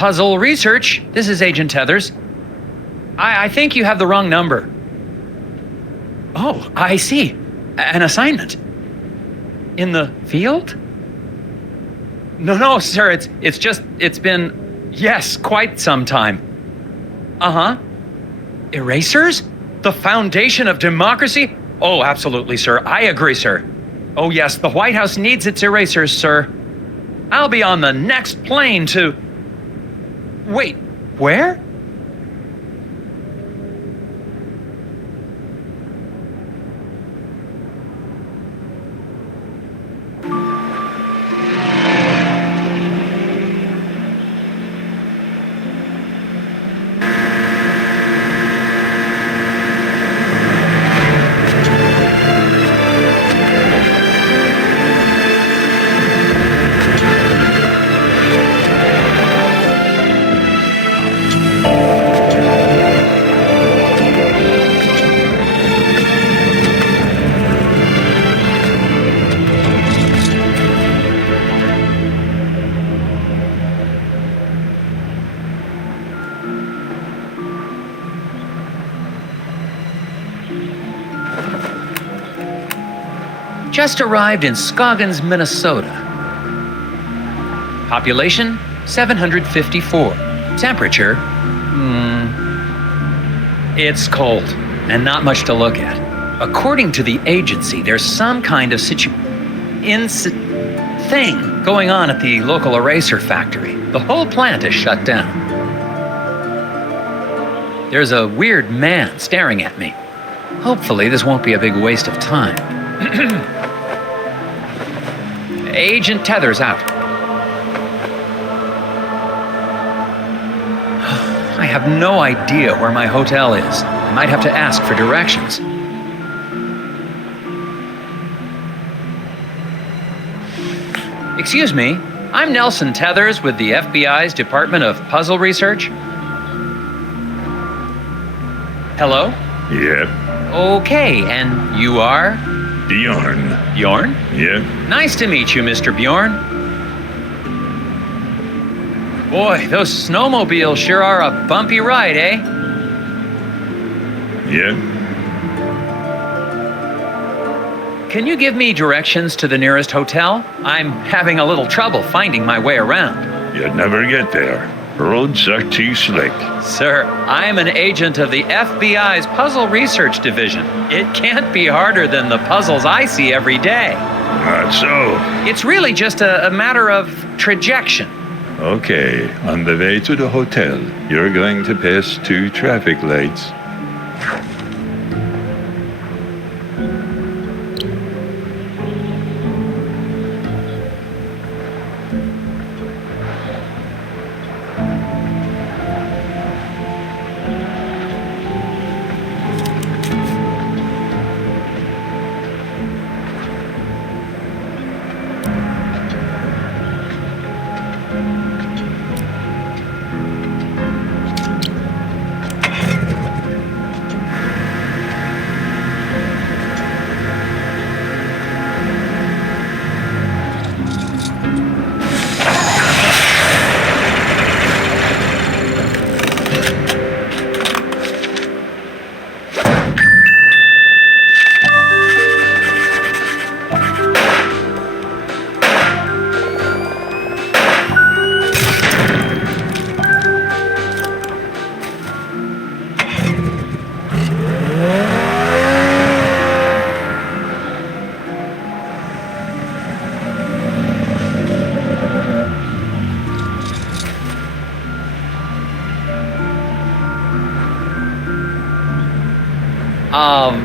Puzzle Research. This is Agent Tethers. I think you have the wrong number. Oh, I see. An assignment. In the field? No, sir. It's been, yes, quite some time. Uh-huh. Erasers? The foundation of democracy? Oh, absolutely, sir. I agree, sir. Oh, yes, the White House needs its erasers, sir. I'll be on the next plane to... Wait, where? Just arrived in Scoggins, Minnesota. Population, 754. Temperature, it's cold and not much to look at. According to the agency, there's some kind of thing going on at the local eraser factory. The whole plant is shut down. There's a weird man staring at me. Hopefully, this won't be a big waste of time. Agent Tethers out. I have no idea where my hotel is. I might have to ask for directions. Excuse me, I'm Nelson Tethers with the FBI's Department of Puzzle Research. Hello? Yeah. Okay, and you are? Bjorn. Bjorn? Yeah. Nice to meet you, Mr. Bjorn. Boy, those snowmobiles sure are a bumpy ride, eh? Yeah. Can you give me directions to the nearest hotel? I'm having a little trouble finding my way around. You'd never get there. Roads are too slick. Sir, I'm an agent of the FBI's Puzzle Research Division. It can't be harder than the puzzles I see every day. Not so. It's really just a matter of trajection. Okay, on the way to the hotel, you're going to pass 2 traffic lights.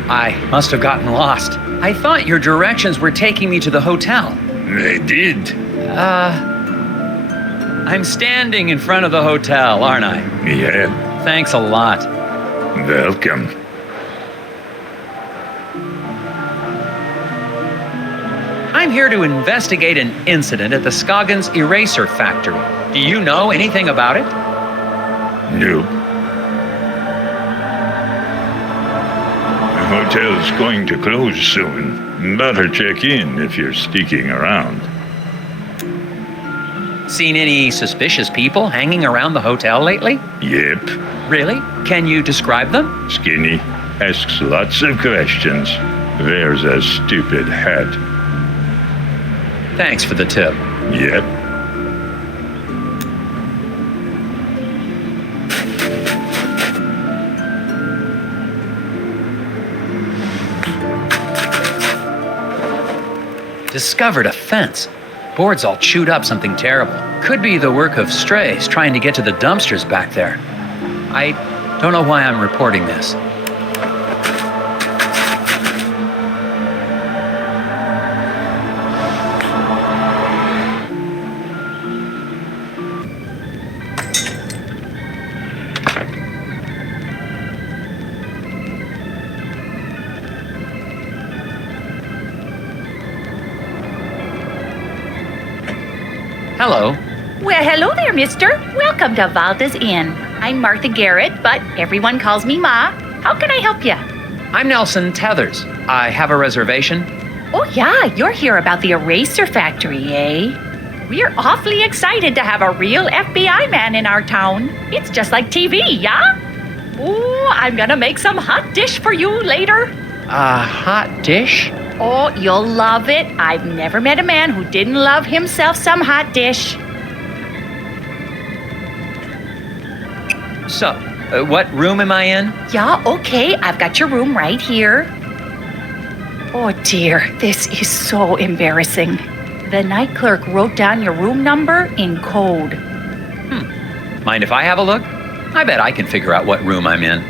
I must have gotten lost. I thought your directions were taking me to the hotel. They did. I'm standing in front of the hotel, aren't I? Yeah. Thanks a lot. Welcome. I'm here to investigate an incident at the Scoggins Eraser Factory. Do you know anything about it? Nope. The hotel's going to close soon. Better check in if you're sticking around. Seen any suspicious people hanging around the hotel lately? Yep. Really? Can you describe them? Skinny. Asks lots of questions. Wears a stupid hat. Thanks for the tip. Yep. Discovered a fence. Boards all chewed up, something terrible. Could be the work of strays trying to get to the dumpsters back there. I don't know why I'm reporting this. Hello. Well, hello there, mister. Welcome to Valda's Inn. I'm Martha Garrett, but everyone calls me Ma. How can I help you? I'm Nelson Tethers. I have a reservation. Oh, yeah, you're here about the eraser factory, eh? We're awfully excited to have a real FBI man in our town. It's just like TV, yeah? Oh, I'm gonna make some hot dish for you later. A hot dish? Oh, you'll love it. I've never met a man who didn't love himself some hot dish. So, what room am I in? Yeah, okay, I've got your room right here. Oh dear, this is so embarrassing. The night clerk wrote down your room number in code. Mind if I have a look? I bet I can figure out what room I'm in.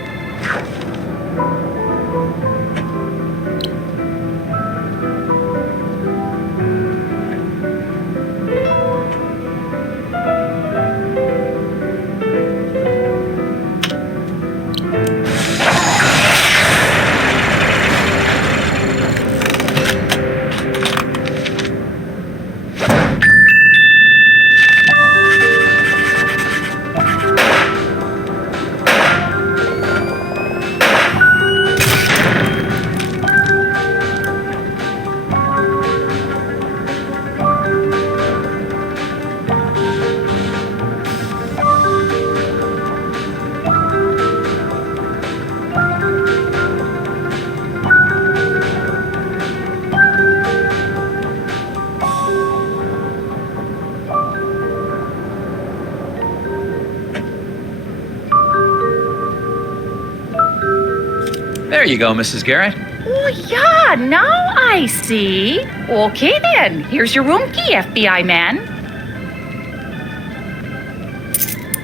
There you go, Mrs. Garrett. Oh, yeah, now I see. Okay, then. Here's your room key, FBI man.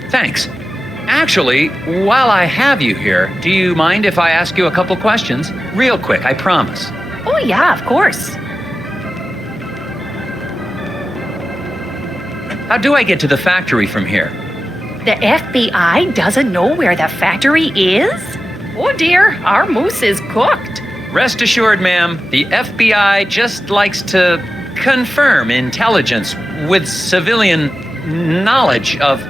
Thanks. Actually, while I have you here, do you mind if I ask you a couple questions? Real quick, I promise. Oh, yeah, of course. How do I get to the factory from here? The FBI doesn't know where the factory is? Oh, dear, our moose is cooked. Rest assured, ma'am, the FBI just likes to confirm intelligence with civilian knowledge of...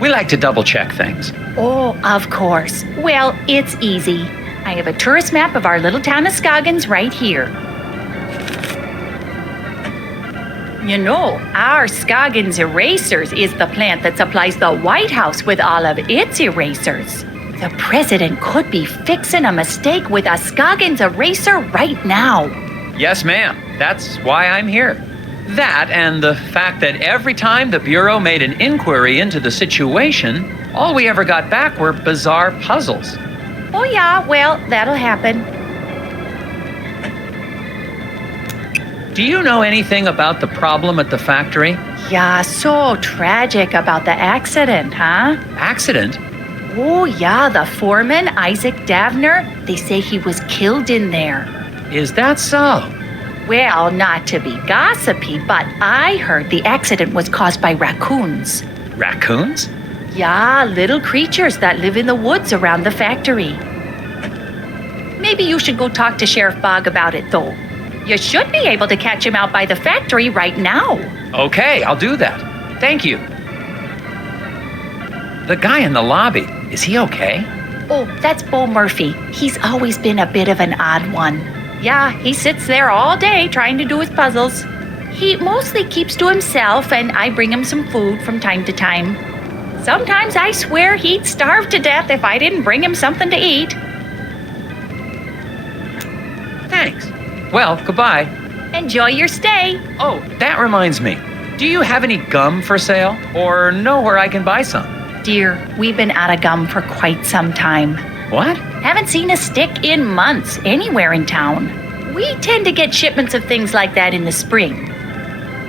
We like to double-check things. Oh, of course. Well, it's easy. I have a tourist map of our little town of Scoggins right here. You know, our Scoggins Erasers is the plant that supplies the White House with all of its erasers. The president could be fixing a mistake with a Scoggins eraser right now. Yes, ma'am. That's why I'm here. That and the fact that every time the Bureau made an inquiry into the situation, all we ever got back were bizarre puzzles. Oh yeah, well, that'll happen. Do you know anything about the problem at the factory? Yeah, so tragic about the accident, huh? Accident? Oh yeah, the foreman, Isaac Davner, they say he was killed in there. Is that so? Well, not to be gossipy, but I heard the accident was caused by raccoons. Raccoons? Yeah, little creatures that live in the woods around the factory. Maybe you should go talk to Sheriff Bogg about it, though. You should be able to catch him out by the factory right now. Okay, I'll do that. Thank you. The guy in the lobby, is he okay? Oh, that's Bo Murphy. He's always been a bit of an odd one. Yeah, he sits there all day trying to do his puzzles. He mostly keeps to himself, and I bring him some food from time to time. Sometimes I swear he'd starve to death if I didn't bring him something to eat. Thanks. Well, goodbye. Enjoy your stay. Oh, that reminds me. Do you have any gum for sale? Or know where I can buy some? Dear, we've been out of gum for quite some time. What? Haven't seen a stick in months anywhere in town. We tend to get shipments of things like that in the spring.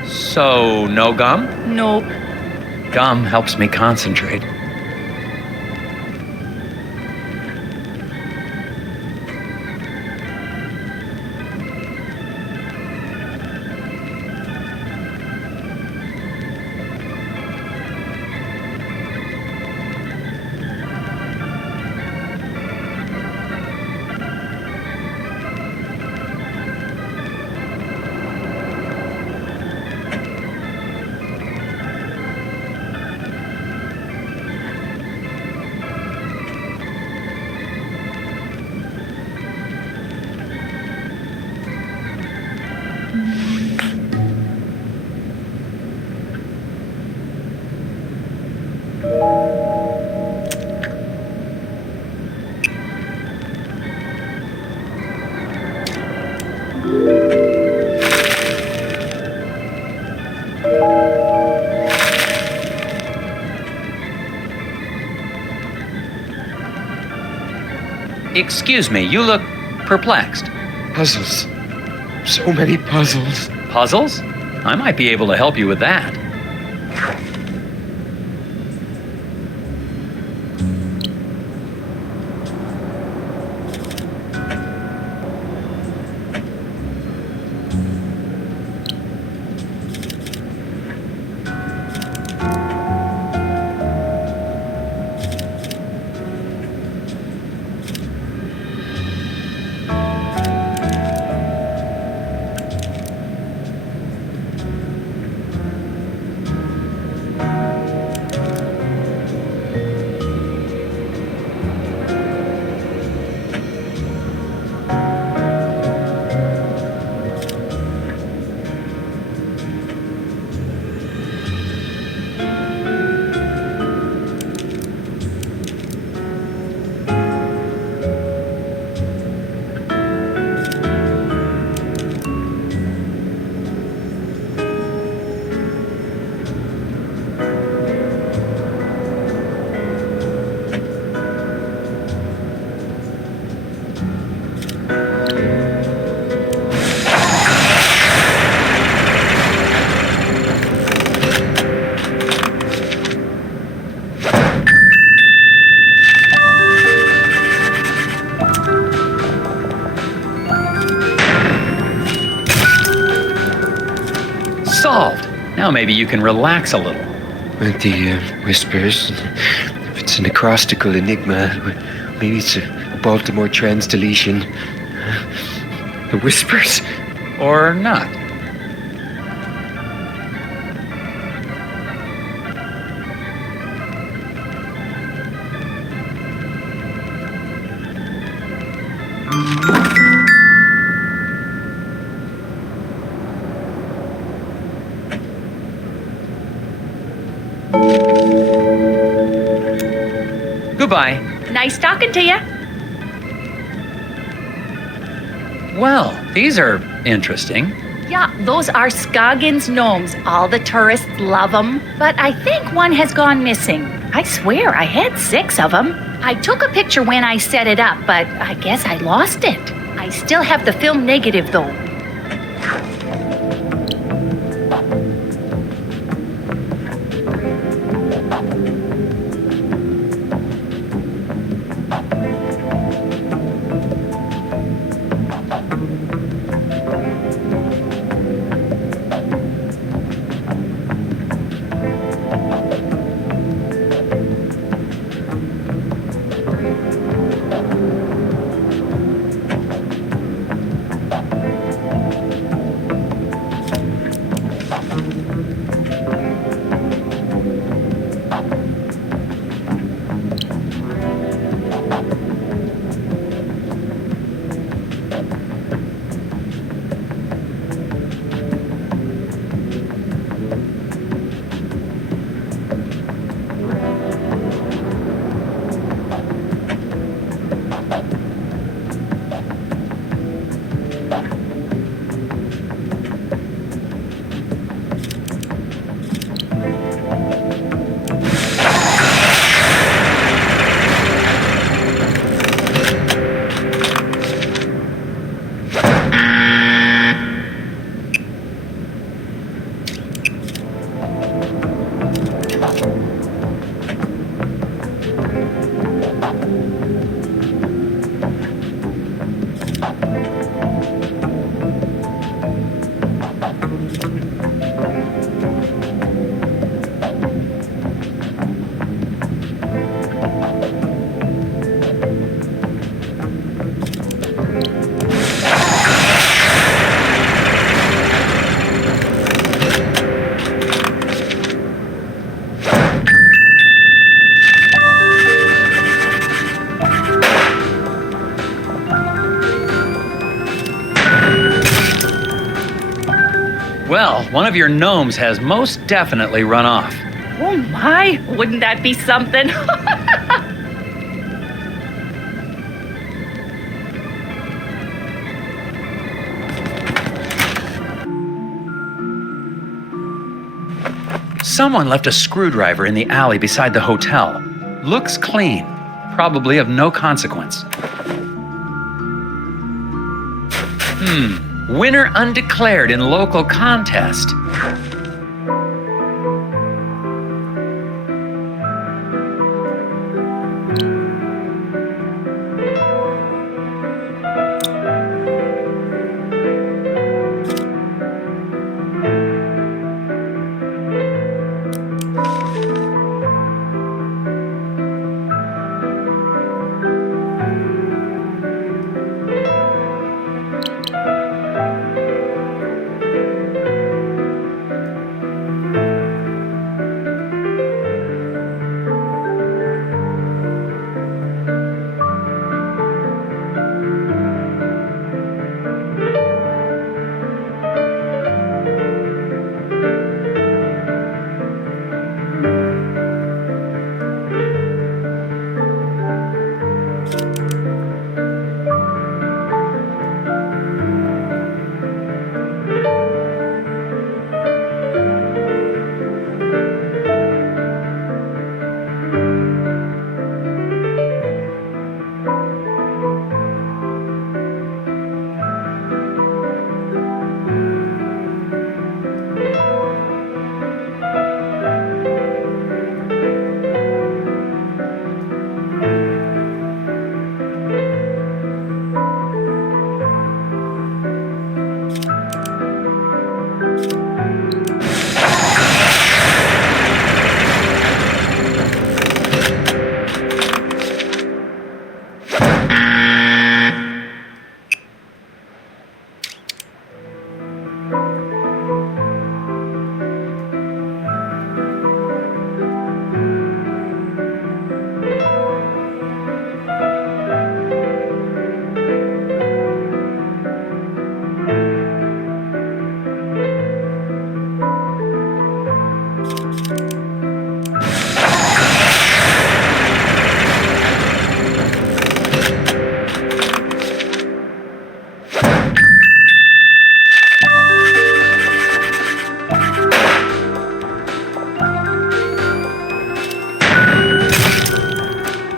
So, no gum? Nope. Gum helps me concentrate. Excuse me, you look perplexed. Puzzles. So many puzzles. Puzzles? I might be able to help you with that. Solved. Now maybe you can relax a little. With the whispers, if it's an acrostical enigma, maybe it's a Baltimore trans deletion. The whispers? Or not. Goodbye. Nice talking to you. Well, these are interesting. Yeah, those are Scoggins gnomes. All the tourists love them. But I think one has gone missing. I swear I had 6 of them. I took a picture when I set it up, but I guess I lost it. I still have the film negative, though. Well, one of your gnomes has most definitely run off. Oh my, wouldn't that be something? Someone left a screwdriver in the alley beside the hotel. Looks clean, probably of no consequence. Winner undeclared in local contest.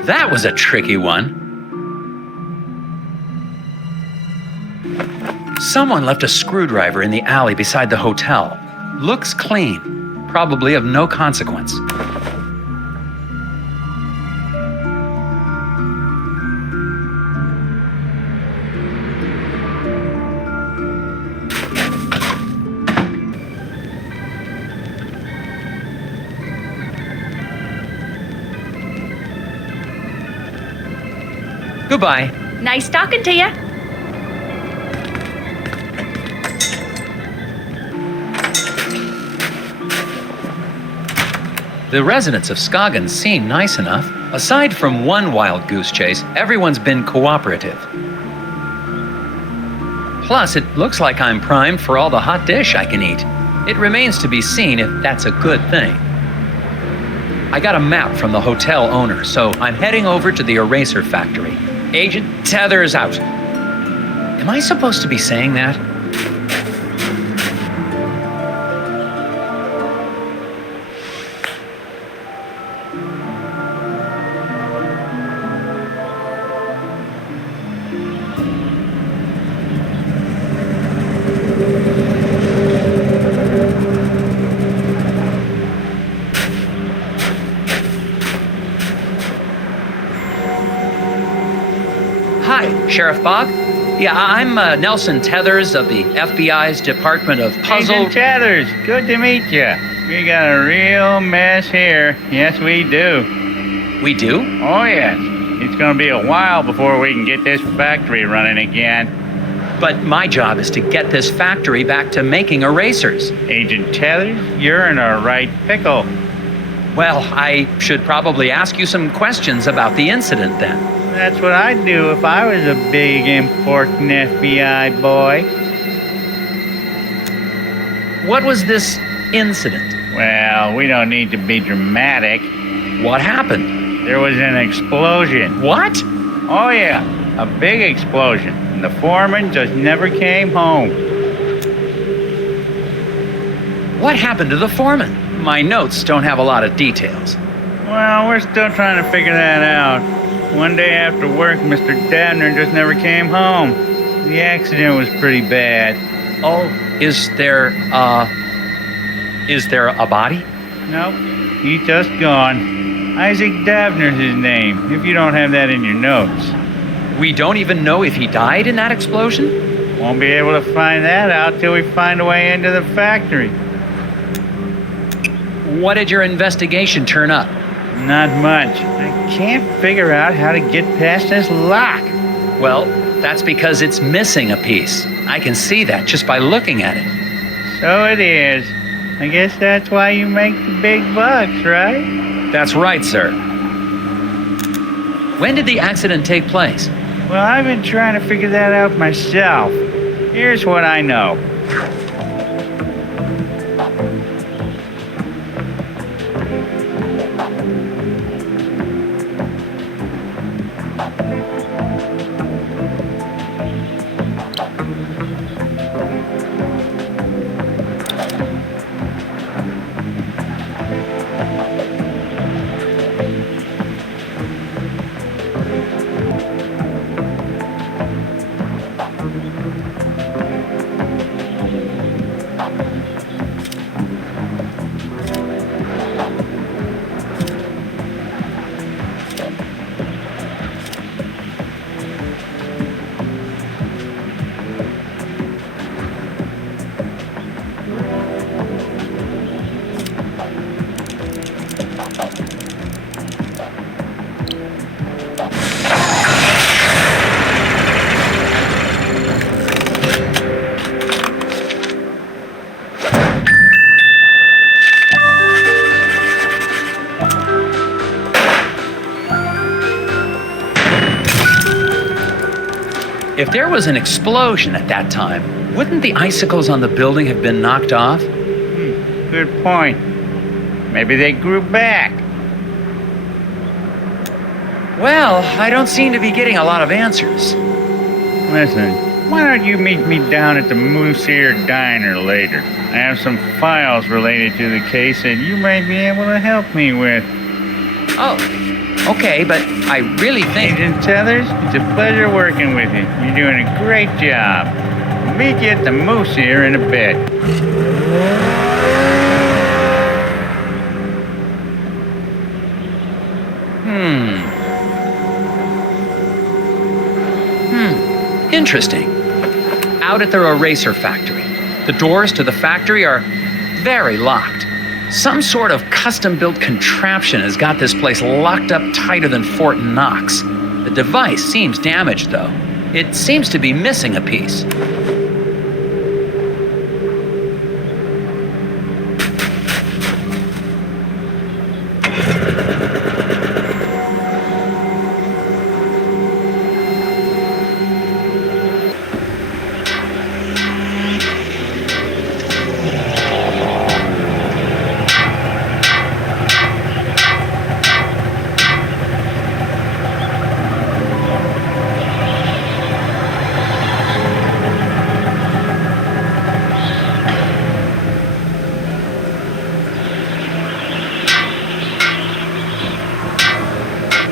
That was a tricky one. Someone left a screwdriver in the alley beside the hotel. Looks clean, probably of no consequence. Goodbye. Nice talking to you. The residents of Scoggins seem nice enough. Aside from one wild goose chase, everyone's been cooperative. Plus, it looks like I'm primed for all the hot dish I can eat. It remains to be seen if that's a good thing. I got a map from the hotel owner, so I'm heading over to the eraser factory. Agent Tethers out. Am I supposed to be saying that? Hi, Sheriff Bog. Yeah, I'm Nelson Tethers of the FBI's Department of Puzzle... Agent Tethers, good to meet you. We got a real mess here. Yes, we do. We do? Oh, yes. It's going to be a while before we can get this factory running again. But my job is to get this factory back to making erasers. Agent Tethers, you're in a right pickle. Well, I should probably ask you some questions about the incident then. That's what I'd do if I was a big, important FBI boy. What was this incident? Well, we don't need to be dramatic. What happened? There was an explosion. What? Oh, yeah, a big explosion. And the foreman just never came home. What happened to the foreman? My notes don't have a lot of details. Well, we're still trying to figure that out. One day after work, Mr. Dabner just never came home. The accident was pretty bad. Oh, is there a body? Nope, he's just gone. Isaac Dabner's his name, if you don't have that in your notes. We don't even know if he died in that explosion? Won't be able to find that out till we find a way into the factory. What did your investigation turn up? Not much. I can't figure out how to get past this lock. Well, that's because it's missing a piece. I can see that just by looking at it. So it is. I guess that's why you make the big bucks, right? That's right, sir. When did the accident take place? Well, I've been trying to figure that out myself. Here's what I know. If there was an explosion at that time, wouldn't the icicles on the building have been knocked off? Good point. Maybe they grew back. Well, I don't seem to be getting a lot of answers. Listen, why don't you meet me down at the Moose Ear Diner later? I have some files related to the case that you might be able to help me with. Oh, okay, but I really think... Agent Tethers, it's a pleasure working with you. You're doing a great job. I'll meet you at the Moose Ear in a bit. Interesting. Out at the eraser factory. The doors to the factory are very locked. Some sort of custom-built contraption has got this place locked up tighter than Fort Knox. The device seems damaged, though. It seems to be missing a piece.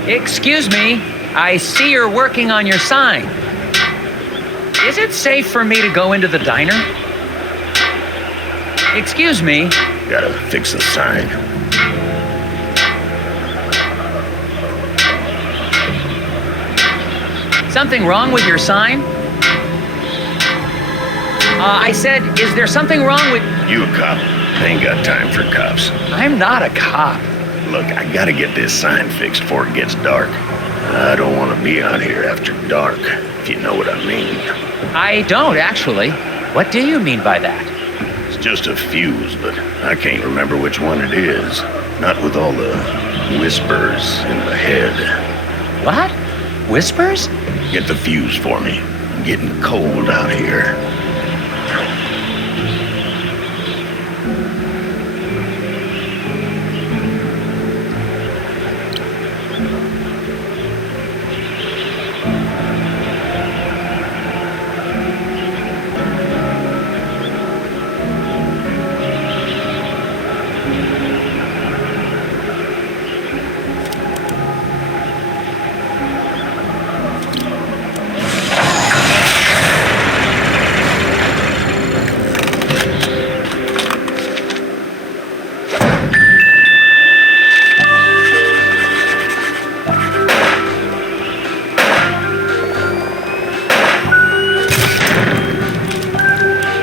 Excuse me, I see you're working on your sign. Is it safe for me to go into the diner? Excuse me. Gotta fix the sign. Something wrong with your sign? I said, is there something wrong with... You a cop? I ain't got time for cops. I'm not a cop. Look, I gotta get this sign fixed before it gets dark. I don't want to be out here after dark, if you know what I mean. I don't, actually. What do you mean by that? It's just a fuse, but I can't remember which one it is. Not with all the whispers in the head. What? Whispers? Get the fuse for me. I'm getting cold out here.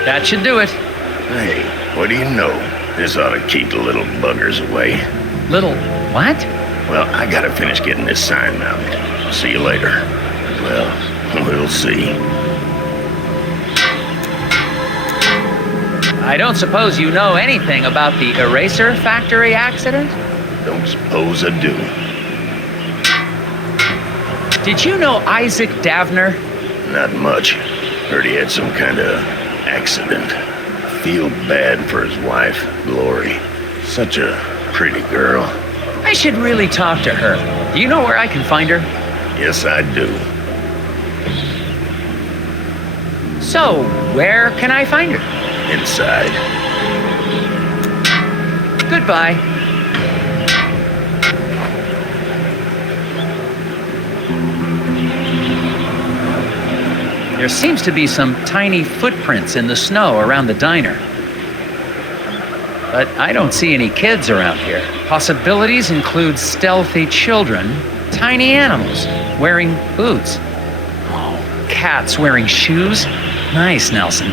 That should do it. Hey, what do you know? This ought to keep the little buggers away. Little what? Well, I gotta finish getting this sign mounted. See you later. Well, we'll see. I don't suppose you know anything about the eraser factory accident? Don't suppose I do. Did you know Isaac Davner? Not much. Heard he had some kind of accident. Feel bad for his wife, Lori. Such a pretty girl. I should really talk to her. Do you know where I can find her? Yes, I do. So, where can I find her? Inside. Goodbye. There seems to be some tiny footprints in the snow around the diner. But I don't see any kids around here. Possibilities include stealthy children, tiny animals wearing boots. Oh, cats wearing shoes. Nice, Nelson.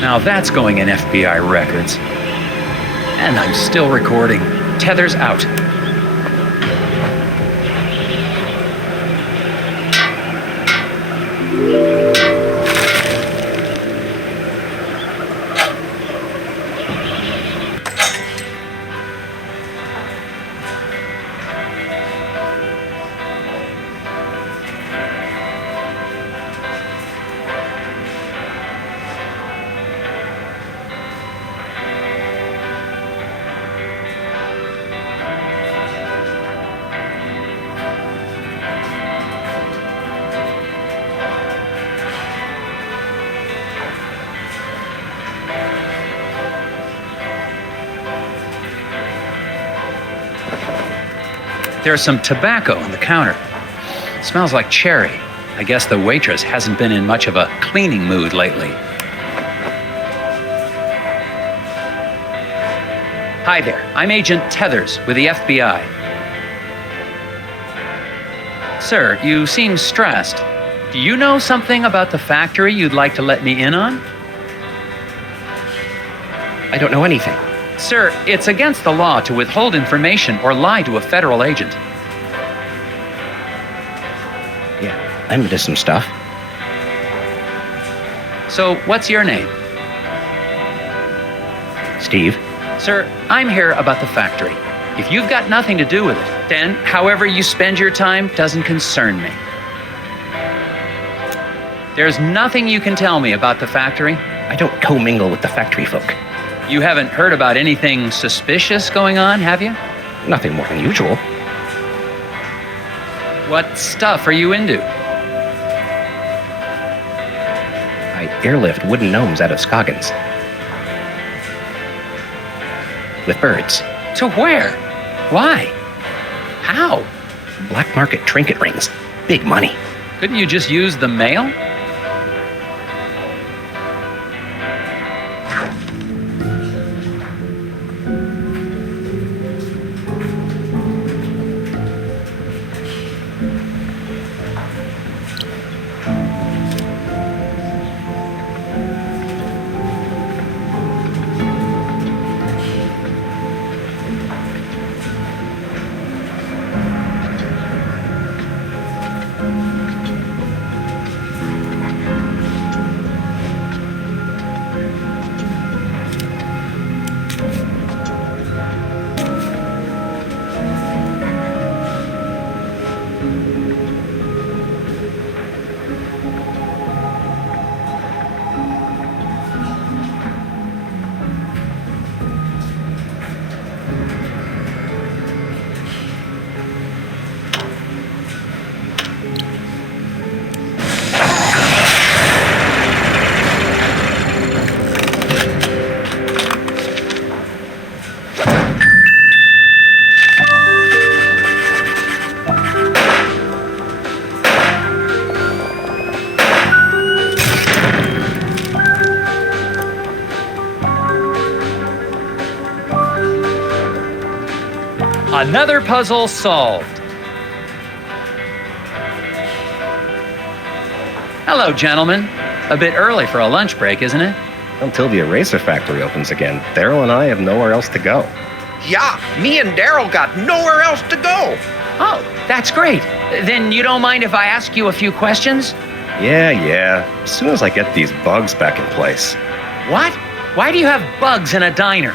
Now that's going in FBI records. And I'm still recording. Tethers out. There's some tobacco on the counter. Smells like cherry. I guess the waitress hasn't been in much of a cleaning mood lately. Hi there, I'm Agent Tethers with the FBI. Sir, you seem stressed. Do you know something about the factory you'd like to let me in on? I don't know anything. Sir, it's against the law to withhold information or lie to a federal agent. Yeah, I'm into some stuff. So, what's your name? Steve? Sir, I'm here about the factory. If you've got nothing to do with it, then however you spend your time doesn't concern me. There's nothing you can tell me about the factory. I don't commingle with the factory folk. You haven't heard about anything suspicious going on, have you? Nothing more than usual. What stuff are you into? I airlift wooden gnomes out of Scoggins. With birds. To where? Why? How? Black market trinket rings. Big money. Couldn't you just use the mail? Another puzzle solved. Hello, gentlemen. A bit early for a lunch break, isn't it? Until the eraser factory opens again, Daryl and I have nowhere else to go. Yeah, me and Daryl got nowhere else to go. Oh, that's great. Then you don't mind if I ask you a few questions? Yeah. As soon as I get these bugs back in place. What? Why do you have bugs in a diner?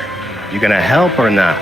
You gonna help or not?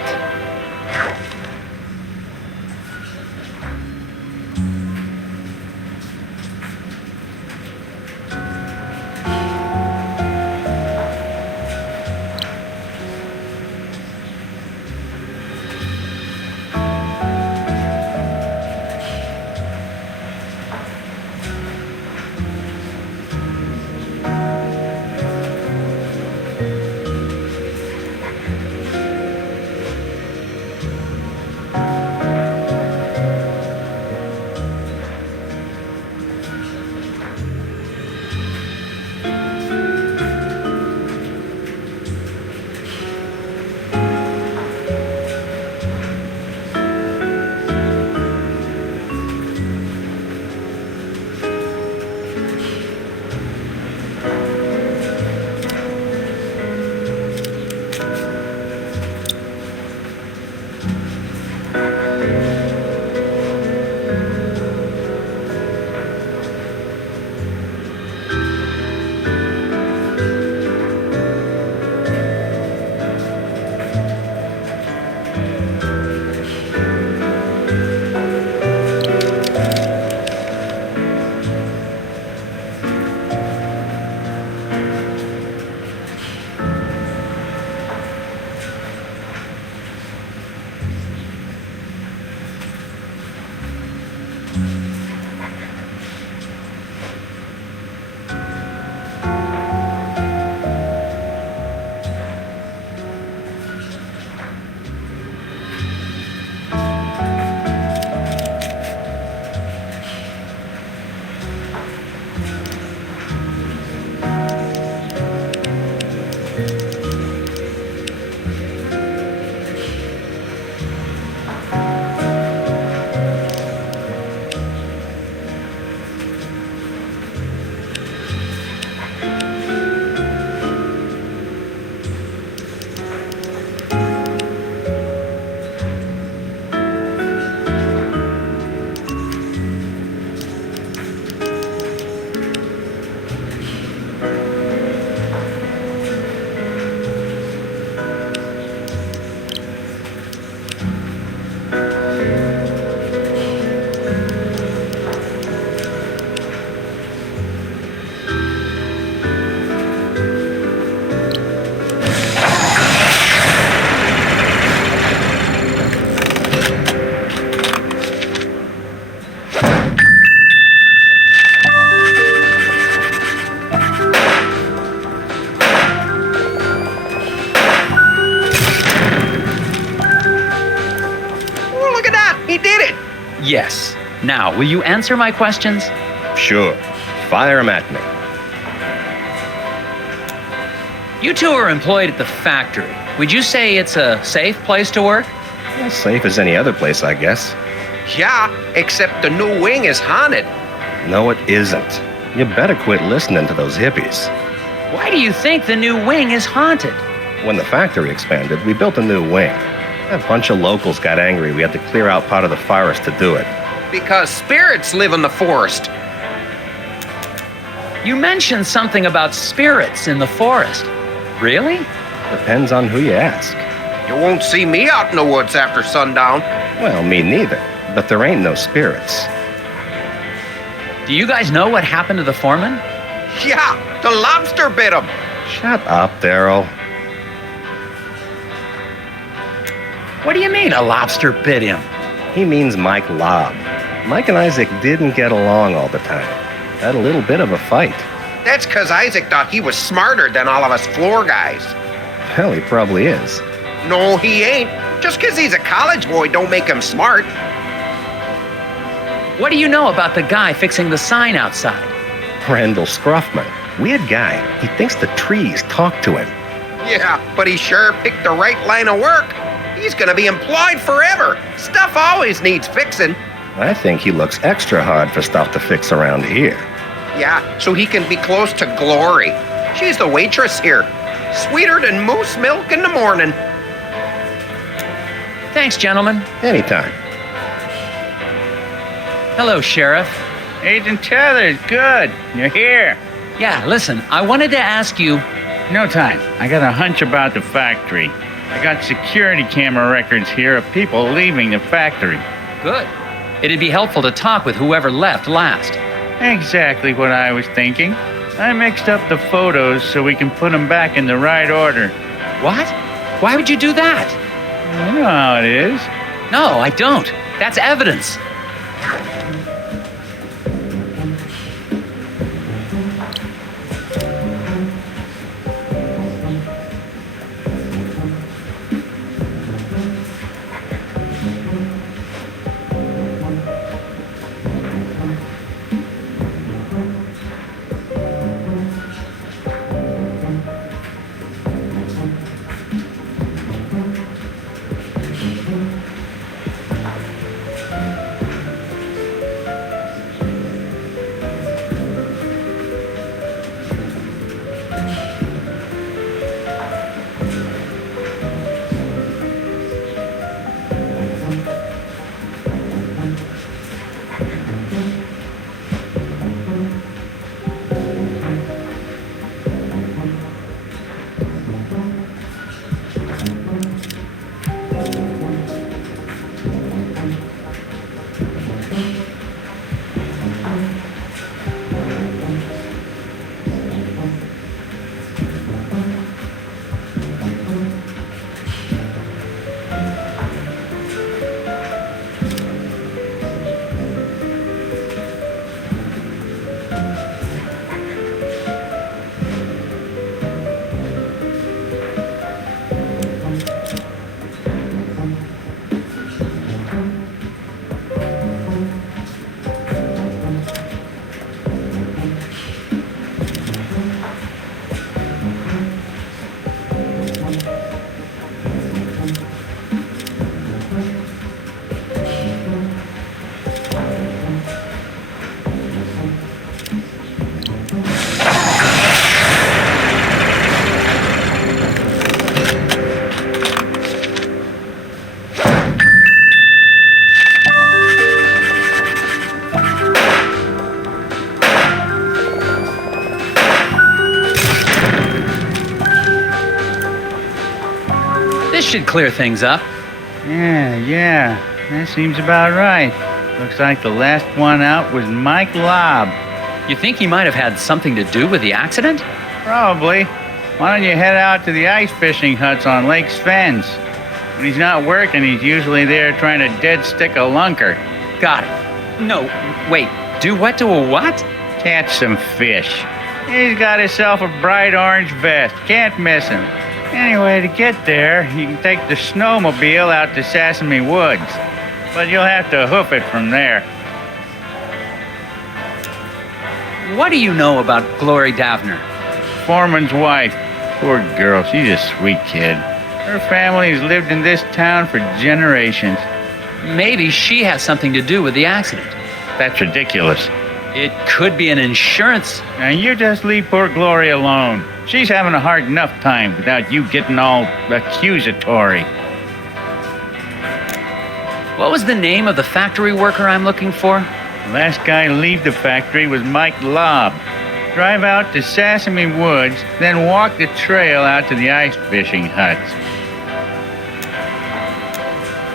Yes. Now, will you answer my questions? Sure. Fire 'em at me. You two are employed at the factory. Would you say it's a safe place to work? As safe as any other place, I guess. Yeah, except the new wing is haunted. No, it isn't. You better quit listening to those hippies. Why do you think the new wing is haunted? When the factory expanded, we built a new wing. A bunch of locals got angry. We had to clear out part of the forest to do it. Because spirits live in the forest. You mentioned something about spirits in the forest. Really? Depends on who you ask. You won't see me out in the woods after sundown. Well, me neither. But there ain't no spirits. Do you guys know what happened to the foreman? Yeah, the lobster bit him. Shut up, Daryl. What do you mean a lobster bit him? He means Mike Lobb. Mike and Isaac didn't get along all the time. Had a little bit of a fight. That's because Isaac thought he was smarter than all of us floor guys. Hell, he probably is. No, he ain't. Just because he's a college boy don't make him smart. What do you know about the guy fixing the sign outside? Randall Scruffman. Weird guy. He thinks the trees talk to him. Yeah, but he sure picked the right line of work. He's gonna be employed forever. Stuff always needs fixing. I think he looks extra hard for stuff to fix around here. Yeah, so he can be close to glory. She's the waitress here. Sweeter than moose milk in the morning. Thanks, gentlemen. Anytime. Hello, Sheriff. Agent Tethers, good. You're here. Yeah, listen, I wanted to ask you. No time. I got a hunch about the factory. I got security camera records here of people leaving the factory. Good. It'd be helpful to talk with whoever left last. Exactly what I was thinking. I mixed up the photos so we can put them back in the right order. What? Why would you do that? You know how it is. No, I don't. That's evidence. This should clear things up. Yeah, that seems about right. Looks like the last one out was Mike Lobb. You think he might have had something to do with the accident? Probably. Why don't you head out to the ice fishing huts on Lake Svens? When he's not working, he's usually there trying to dead stick a lunker. Got it. No, wait. Do what to a what? Catch some fish. He's got himself a bright orange vest. Can't miss him. Anyway, to get there, you can take the snowmobile out to Sesame Woods. But you'll have to hoof it from there. What do you know about Glory Davner? Foreman's wife. Poor girl, she's a sweet kid. Her family's lived in this town for generations. Maybe she has something to do with the accident. That's ridiculous. It could be an insurance. Now you just leave poor Glory alone. She's having a hard enough time without you getting all accusatory. What was the name of the factory worker I'm looking for? The last guy to leave the factory was Mike Lobb. Drive out to Sesame Woods, then walk the trail out to the ice fishing huts.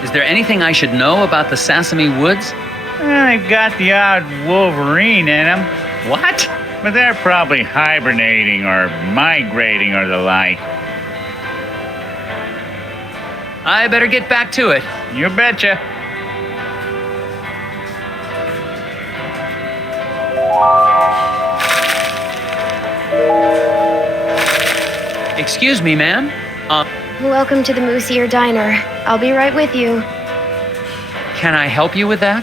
Is there anything I should know about the Sesame Woods? Well, they've got the odd wolverine in them. What? But they're probably hibernating or migrating or the like. I better get back to it. You betcha. Excuse me, ma'am. Welcome to the Moose Ear Diner. I'll be right with you. Can I help you with that?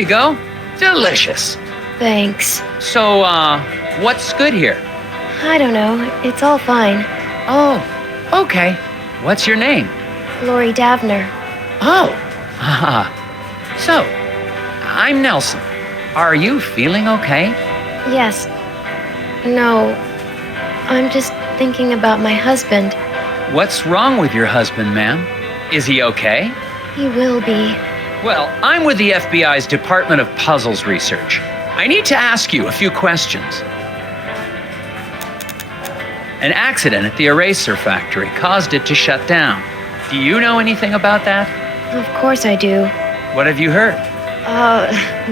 you go. Delicious. Thanks. So, what's good here? I don't know. It's all fine. Oh, okay. What's your name? Lori Davner. Oh, haha. So, I'm Nelson. Are you feeling okay? Yes. No. I'm just thinking about my husband. What's wrong with your husband, ma'am? Is he okay? He will be. Well, I'm with the FBI's Department of Puzzles Research. I need to ask you a few questions. An accident at the eraser factory caused it to shut down. Do you know anything about that? Of course I do. What have you heard?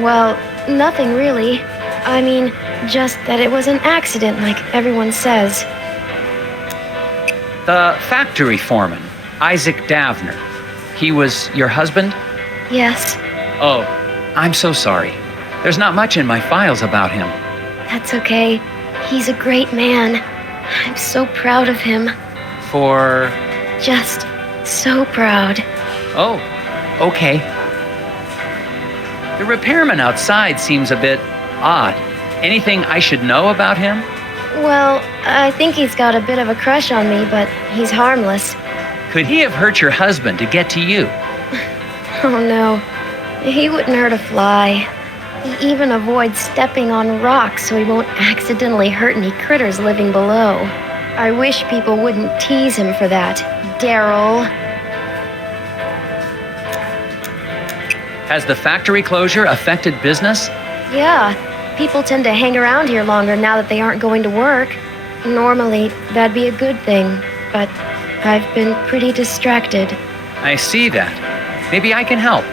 Well, nothing really. I mean, just that it was an accident like everyone says. The factory foreman, Isaac Davner. He was your husband? Yes, Oh, I'm so sorry. There's not much in my files about him. that's okay. He's a great man. I'm so proud of him. For... Just so proud. Oh, okay. The repairman outside seems a bit odd. Anything I should know about him? Well, I think he's got a bit of a crush on me, but he's harmless. Could he have hurt your husband to get to you? Oh no, he wouldn't hurt a fly. He even avoids stepping on rocks so he won't accidentally hurt any critters living below. I wish people wouldn't tease him for that, Daryl. Has the factory closure affected business? Yeah, people tend to hang around here longer now that they aren't going to work. Normally, that'd be a good thing, but I've been pretty distracted. I see that. Maybe I can help.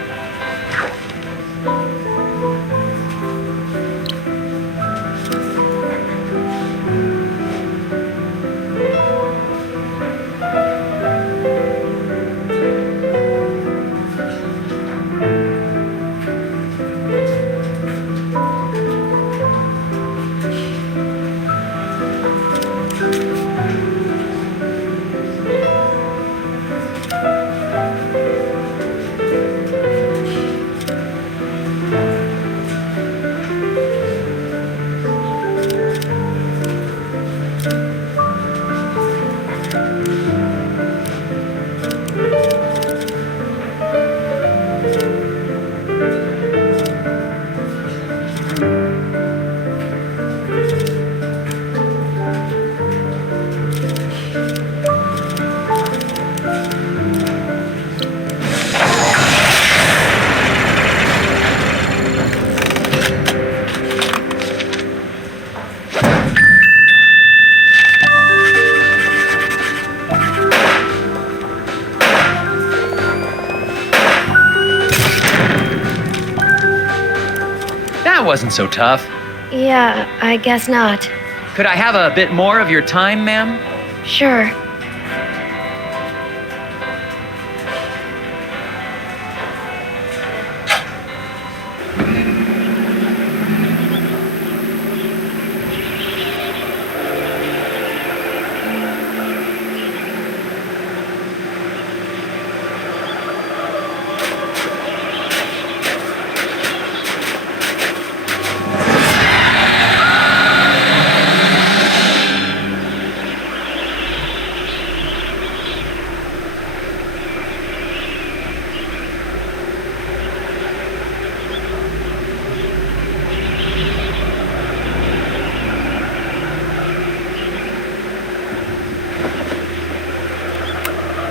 Wasn't so tough. Yeah, I guess not. Could I have a bit more of your time, ma'am? Sure.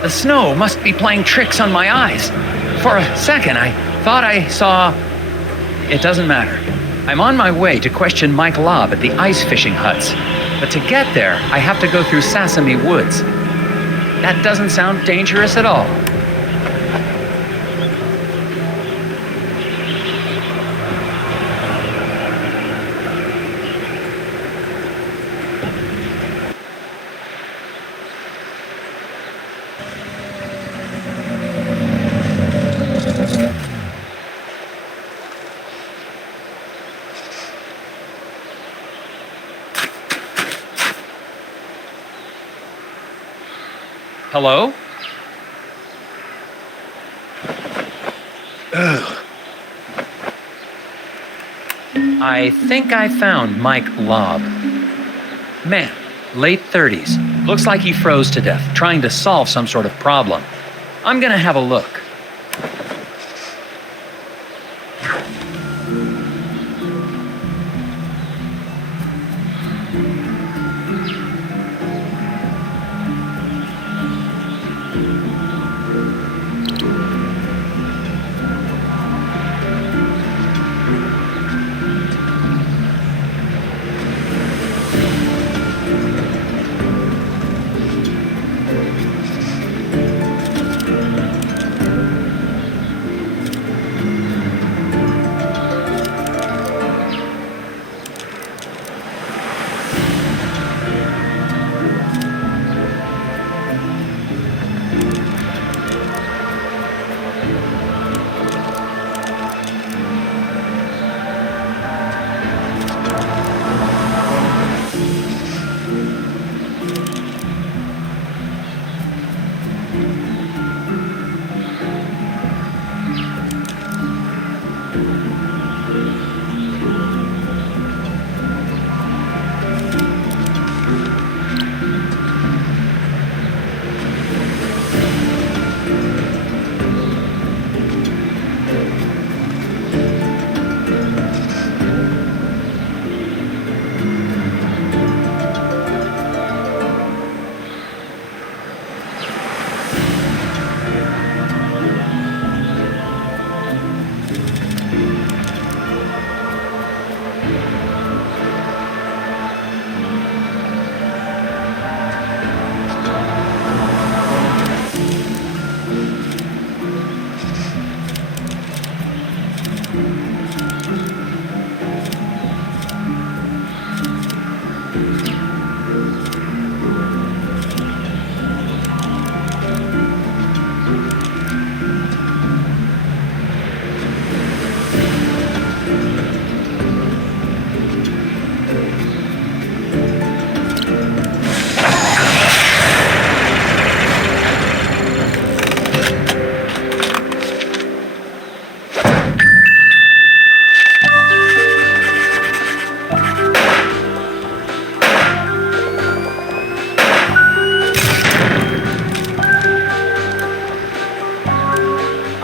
The snow must be playing tricks on my eyes. For a second, I thought I saw... It doesn't matter. I'm on my way to question Mike Lobb at the ice fishing huts. But to get there, I have to go through Sesame Woods. That doesn't sound dangerous at all. Hello? I think I found Mike Lobb. Man, late 30s. Looks like he froze to death, trying to solve some sort of problem. I'm gonna have a look.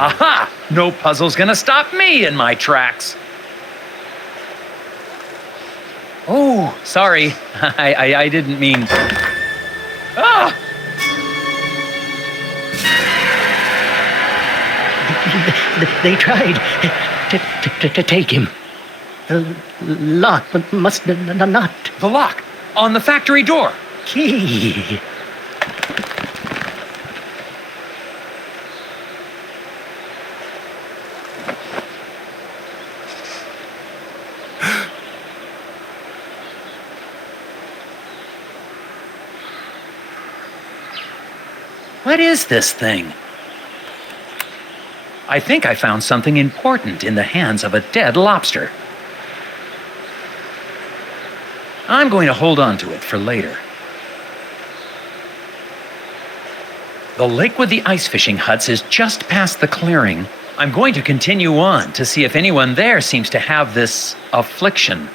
Aha! No puzzle's gonna stop me in my tracks. Oh, sorry. I didn't mean... Ah! They tried to take him. The lock must not. The lock on the factory door. Key. What is this thing? I think I found something important in the hands of a dead lobster. I'm going to hold on to it for later. The lake with the ice fishing huts is just past the clearing. I'm going to continue on to see if anyone there seems to have this affliction.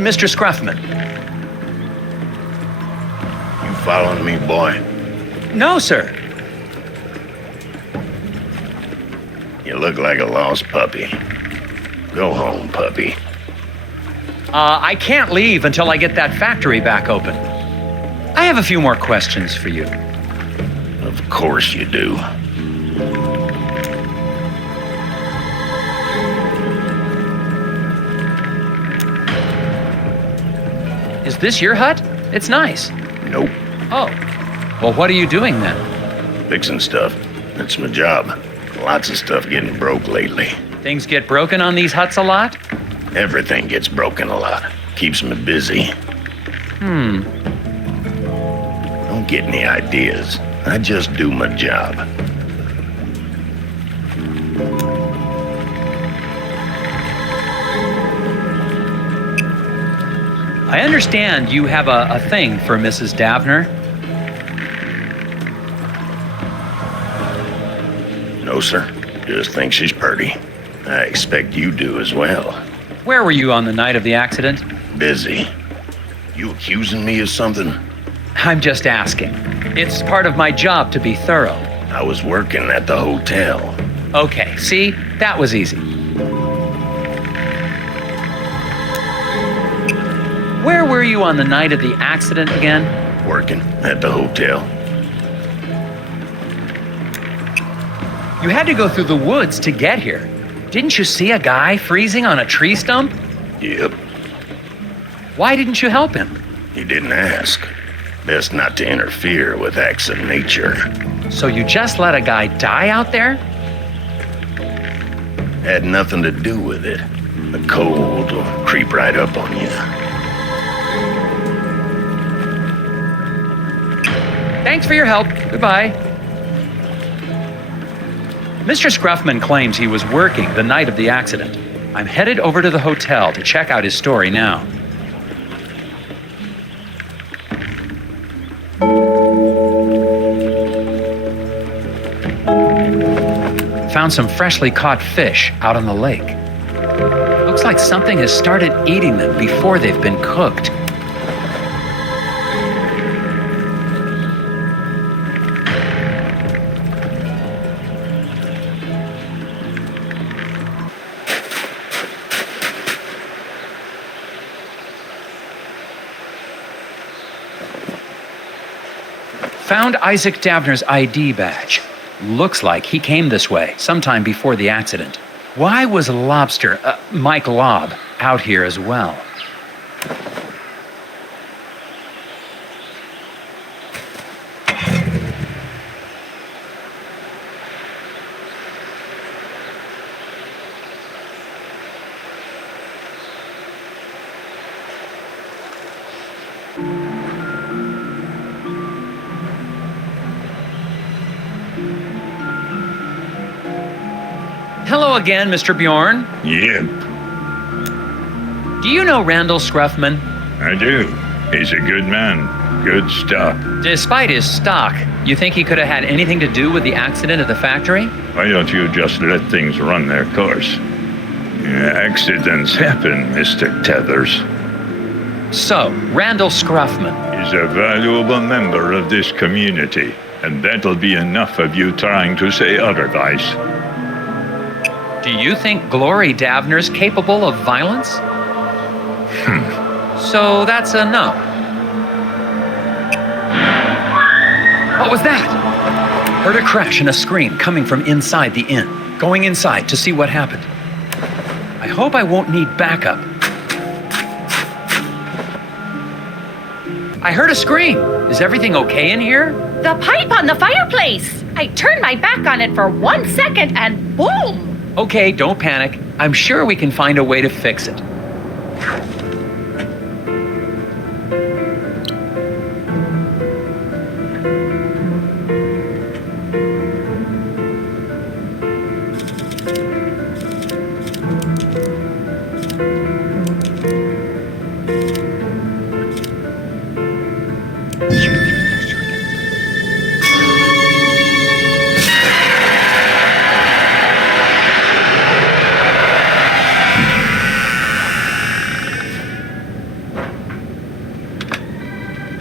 Mr. Scruffman. You following me, boy? No, sir. You look like a lost puppy. Go home, puppy. I can't leave until I get that factory back open. I have a few more questions for you. Of course you do. Is this your hut? It's nice. Nope. Oh. Well, what are you doing then? Fixing stuff. It's my job. Lots of stuff getting broke lately. Things get broken on these huts a lot? Everything gets broken a lot. Keeps me busy. Don't get any ideas. I just do my job. I understand you have a thing for Mrs. Davner. No, sir. Just think she's pretty. I expect you do as well. Where were you on the night of the accident? Busy. You accusing me of something? I'm just asking. It's part of my job to be thorough. I was working at the hotel. Okay, see? That was easy. Where were you on the night of the accident again? Working at the hotel. You had to go through the woods to get here. Didn't you see a guy freezing on a tree stump? Yep. Why didn't you help him? He didn't ask. Best not to interfere with acts of nature. So you just let a guy die out there? Had nothing to do with it. The cold will creep right up on you. Thanks for your help. Goodbye. Mr. Scruffman claims he was working the night of the accident. I'm headed over to the hotel to check out his story now. Found some freshly caught fish out on the lake. Looks like something has started eating them before they've been cooked. Found Isaac Davner's ID badge. Looks like he came this way sometime before the accident. Why was Mike Lobb, out here as well? Hello again, Mr. Bjorn. Yep, Do you know Randall Scruffman? I do. He's a good man. Good stuff. Despite his stock, you think he could have had anything to do with the accident at the factory? Why don't you just let things run their course? Accidents happen, Mr. Tethers. So, Randall Scruffman. He's a valuable member of this community, and that'll be enough of you trying to say otherwise. Do you think Glory Davner's capable of violence? So that's a no. What was that? Heard a crash and a scream coming from inside the inn. Going inside to see what happened. I hope I won't need backup. I heard a scream. Is everything okay in here? The pipe on the fireplace! I turned my back on it for 1 second and boom! Okay, don't panic. I'm sure we can find a way to fix it.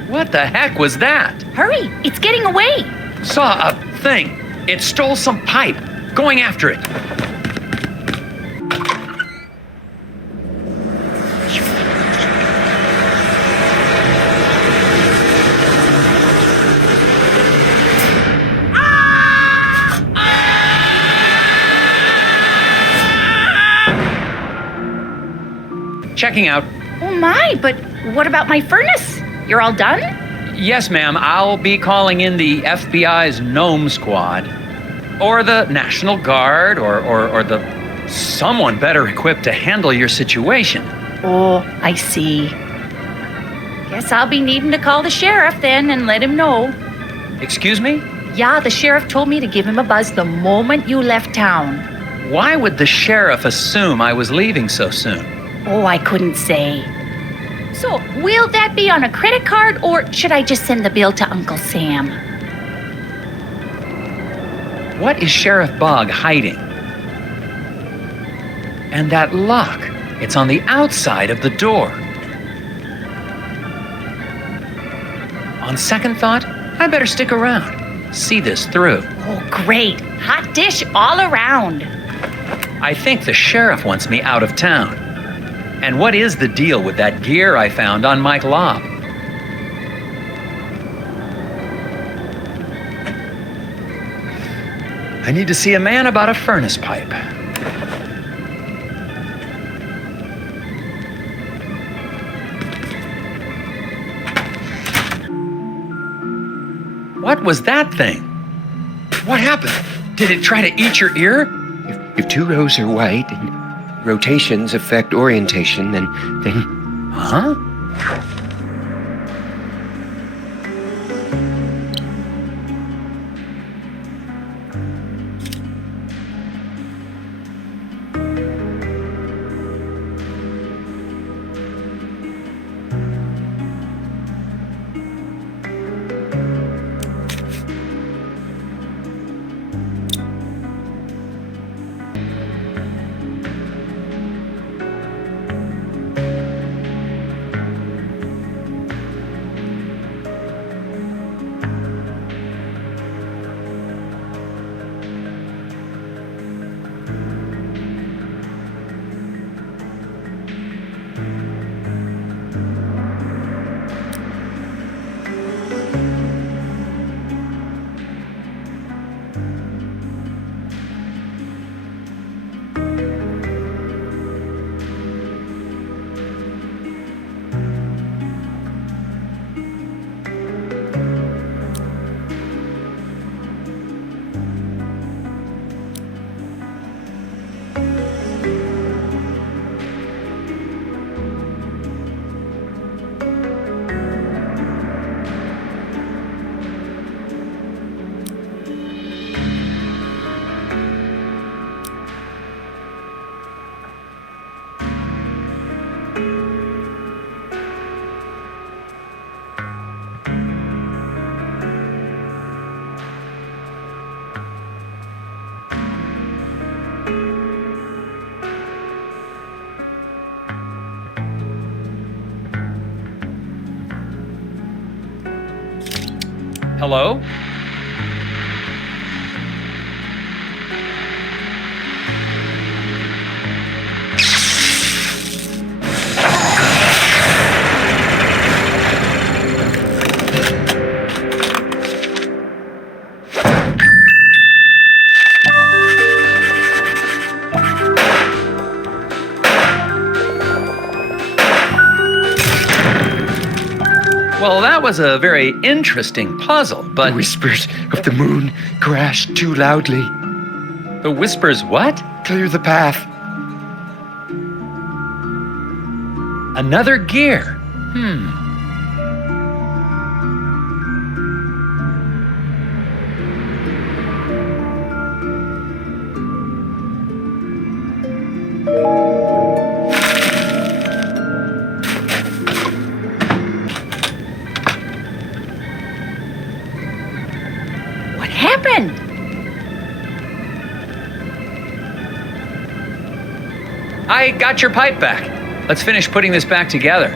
What the heck was that? Hurry, it's getting away! Saw a thing. It stole some pipe. Going after it. Checking out. Oh my, but what about my furnace? You're all done? Yes, ma'am. I'll be calling in the FBI's Gnome Squad, or the National Guard, or the someone better equipped to handle your situation. Oh, I see. Guess I'll be needing to call the sheriff then and let him know. Excuse me? Yeah, the sheriff told me to give him a buzz the moment you left town. Why would the sheriff assume I was leaving so soon? Oh, I couldn't say. So, will that be on a credit card, or should I just send the bill to Uncle Sam? What is Sheriff Bogg hiding? And that lock, it's on the outside of the door. On second thought, I better stick around, see this through. Oh, great. Hot dish all around. I think the sheriff wants me out of town. And what is the deal with that gear I found on Mike Lobb? I need to see a man about a furnace pipe. What was that thing? What happened? Did it try to eat your ear? If two rows are white and rotations affect orientation, then... Huh? Hello? Well, that was a very interesting puzzle, but... The whispers of the moon crashed too loudly. The whispers what? Clear the path. Another gear. What happened? I got your pipe back. Let's finish putting this back together.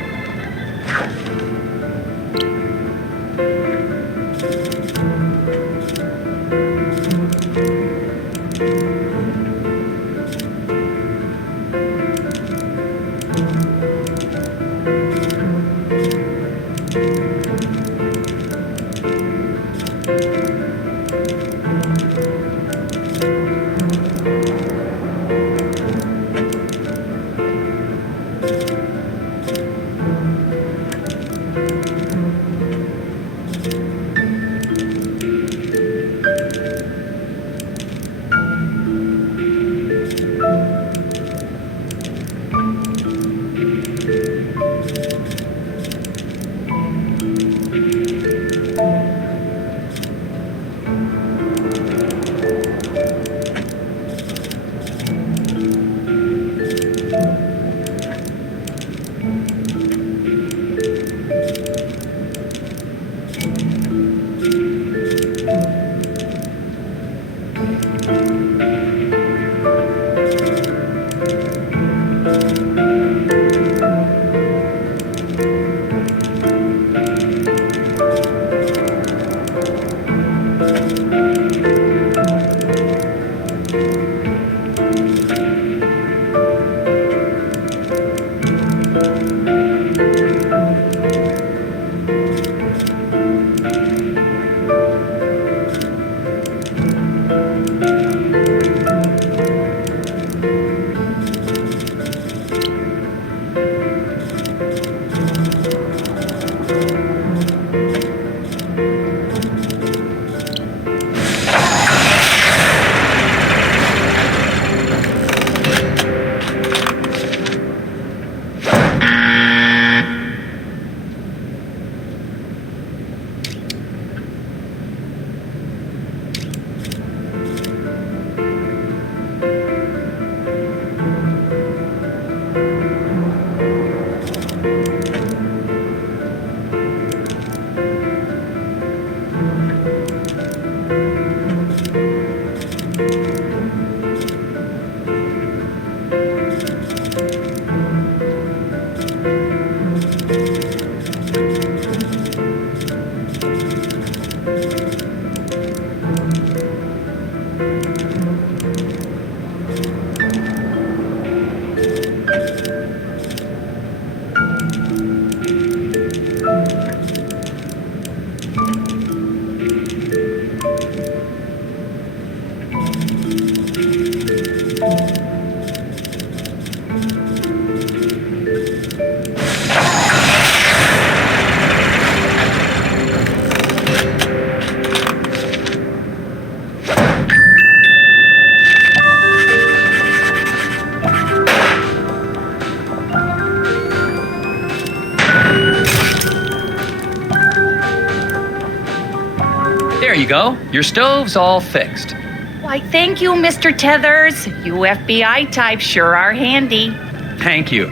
you go. Your stove's all fixed. Why, thank you, Mr. Tethers. You FBI types sure are handy. Thank you.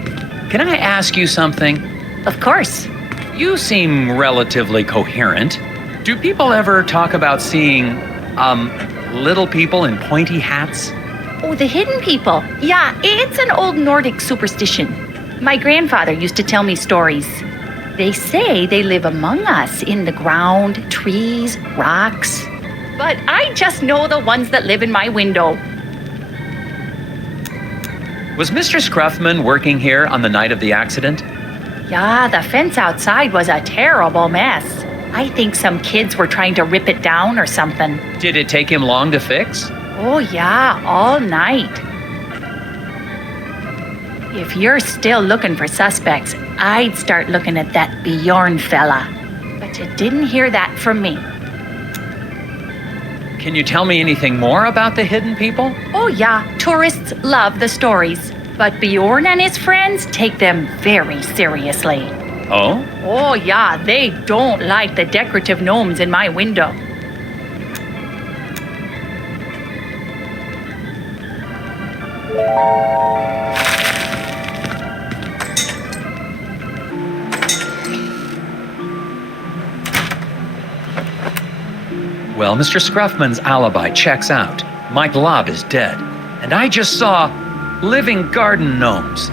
Can I ask you something? Of course. You seem relatively coherent. Do people ever talk about seeing, little people in pointy hats? Oh, the hidden people. Yeah, it's an old Nordic superstition. My grandfather used to tell me stories. They say they live among us in the ground, trees, rocks. But I just know the ones that live in my window. Was Mr. Scruffman working here on the night of the accident? Yeah, the fence outside was a terrible mess. I think some kids were trying to rip it down or something. Did it take him long to fix? Oh, yeah, all night. If you're still looking for suspects, I'd start looking at that Bjorn fella. But you didn't hear that from me. Can you tell me anything more about the hidden people? Oh, yeah, tourists love the stories. But Bjorn and his friends take them very seriously. Oh? Oh, yeah, they don't like the decorative gnomes in my window. Well, Mr. Scruffman's alibi checks out. Mike Lobb is dead. And I just saw living garden gnomes.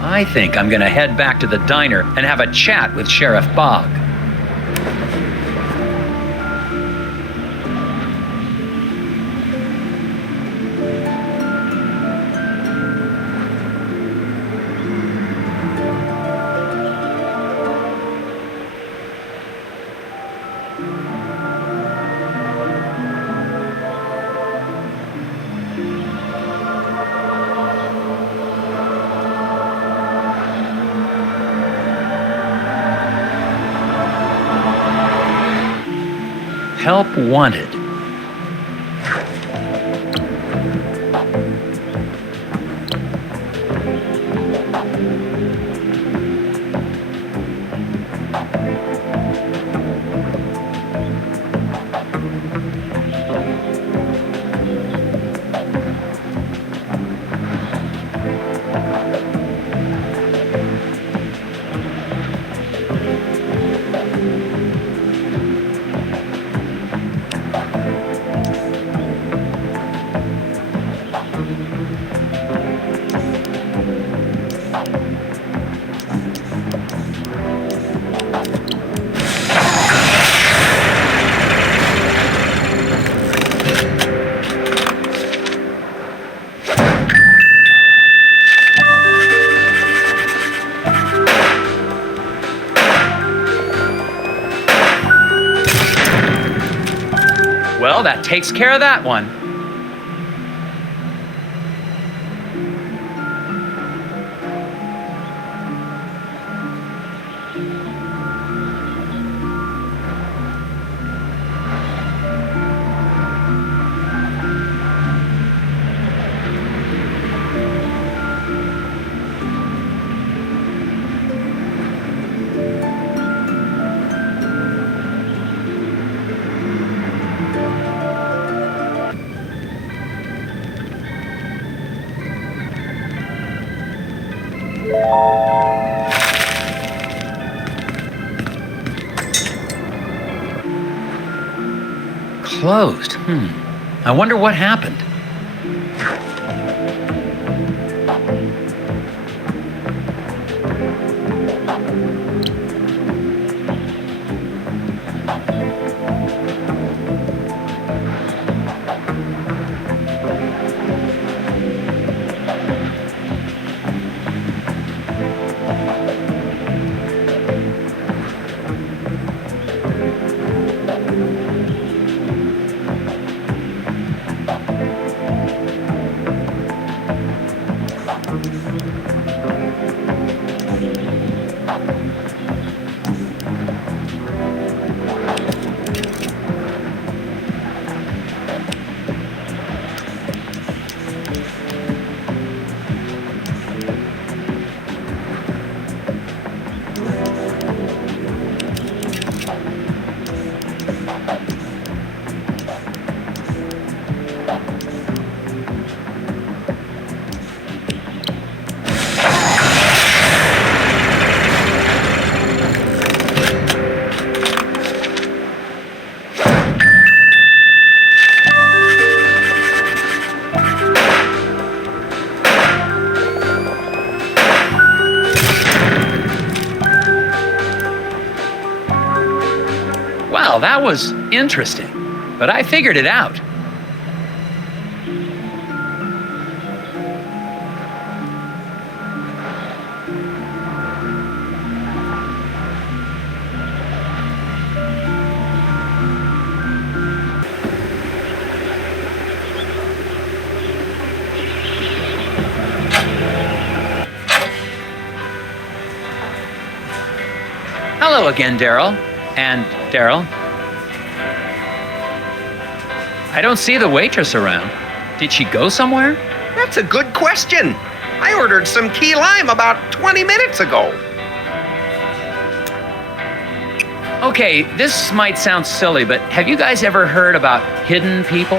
I think I'm gonna head back to the diner and have a chat with Sheriff Bog. Help wanted. Well, that takes care of that one. Closed. I wonder what happened. Well, that was interesting, but I figured it out. Hello again, Daryl. And Daryl. I don't see the waitress around. Did she go somewhere? That's a good question. I ordered some key lime about 20 minutes ago. Okay, this might sound silly, but have you guys ever heard about hidden people?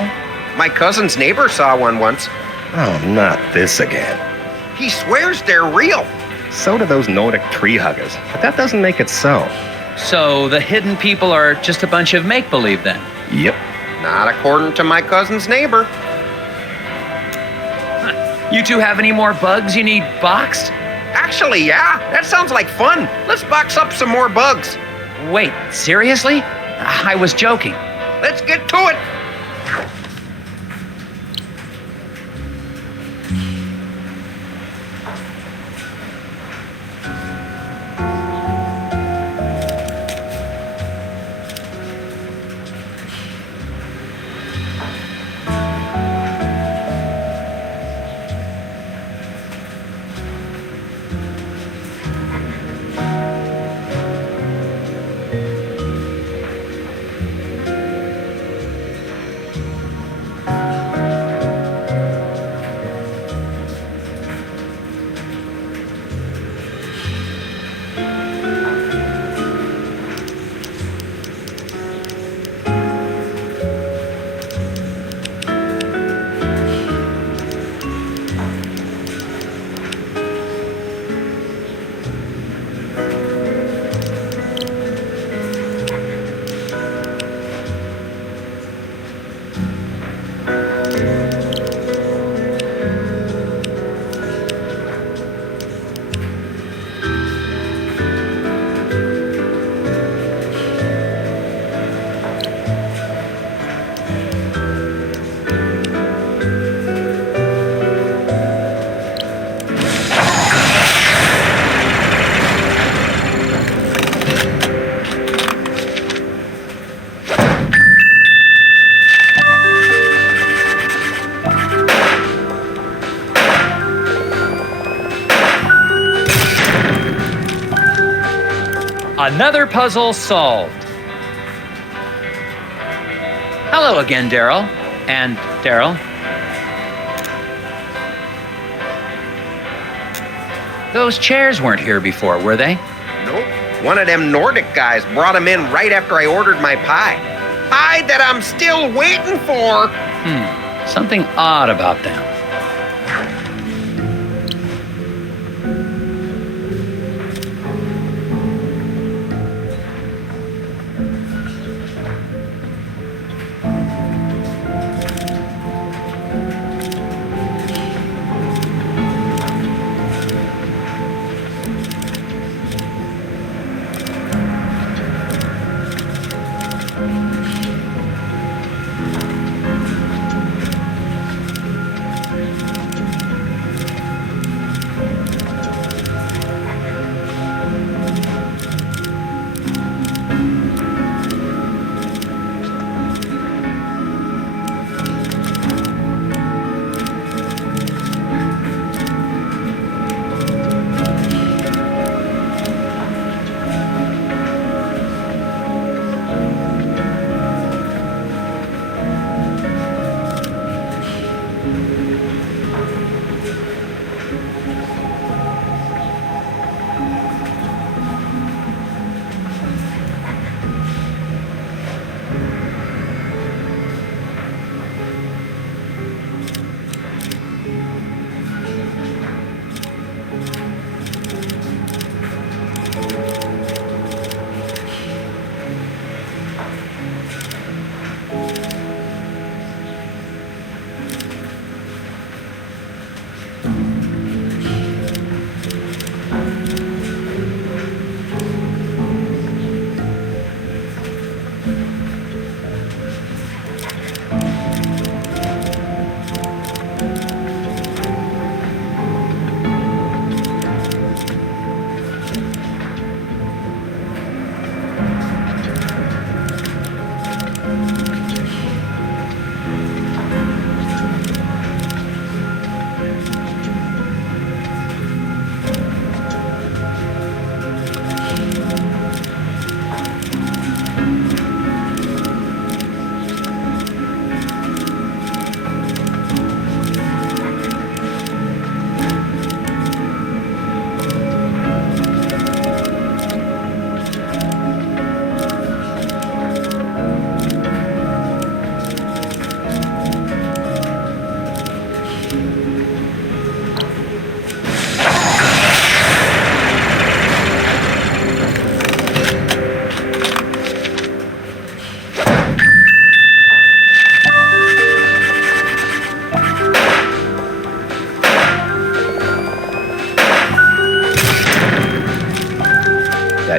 My cousin's neighbor saw one once. Oh, not this again. He swears they're real. So do those Nordic tree huggers, but that doesn't make it so. So the hidden people are just a bunch of make-believe then? Yep. Not according to my cousin's neighbor. You two have any more bugs you need boxed? Actually, yeah. That sounds like fun. Let's box up some more bugs. Wait, seriously? I was joking. Let's get to it. Another puzzle solved. Hello again, Daryl. And Daryl. Those chairs weren't here before, were they? Nope. One of them Nordic guys brought them in right after I ordered my pie. Pie that I'm still waiting for. Something odd about them.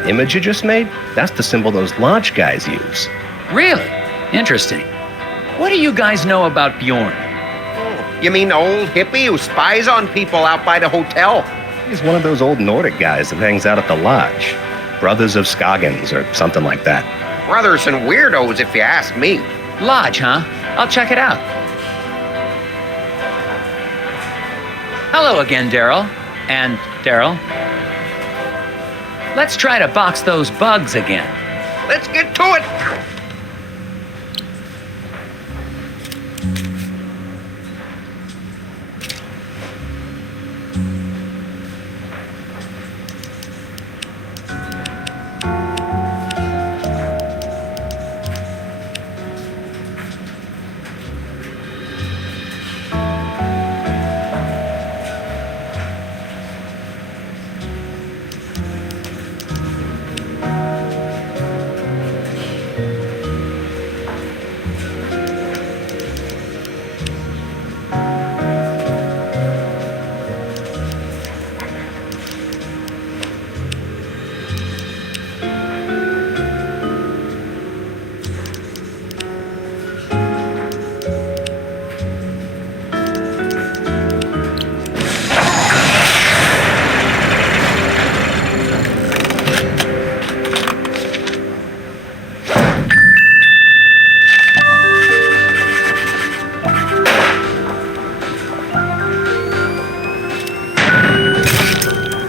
that image you just made? That's the symbol those lodge guys use. Really? Interesting. What do you guys know about Bjorn? You mean the old hippie who spies on people out by the hotel? He's one of those old Nordic guys that hangs out at the lodge. Brothers of Scoggins or something like that. Brothers and weirdos, if you ask me. Lodge, huh? I'll check it out. Hello again, Daryl. And Daryl. Let's try to box those bugs again. Let's get to it.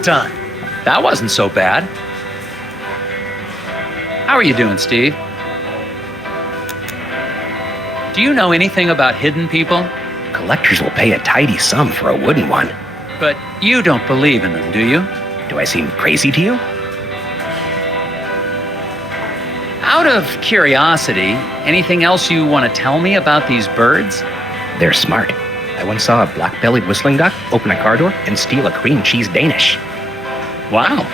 Done. That wasn't so bad. How are you doing, Steve? Do you know anything about hidden people? Collectors will pay a tidy sum for a wooden one. But you don't believe in them, do you? Do I seem crazy to you? Out of curiosity, anything else you want to tell me about these birds? They're smart. I once saw a black-bellied whistling duck open a car door and steal a cream cheese Danish. Wow.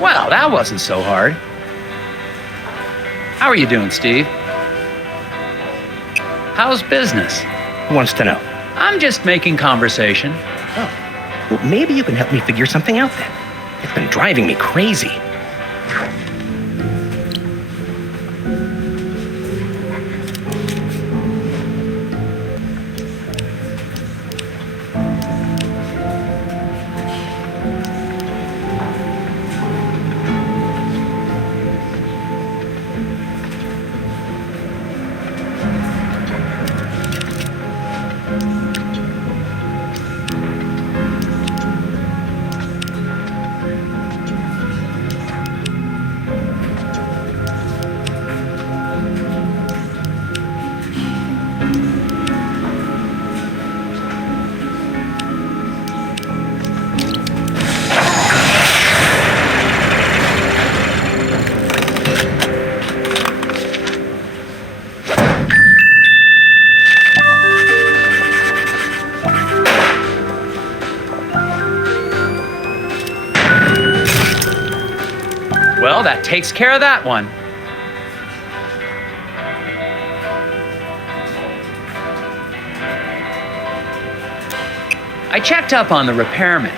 Well, that wasn't so hard. How are you doing, Steve? How's business? Who wants to know? I'm just making conversation. Oh, well, maybe you can help me figure something out then. It's been driving me crazy. Well, that takes care of that one. I checked up on the repairman.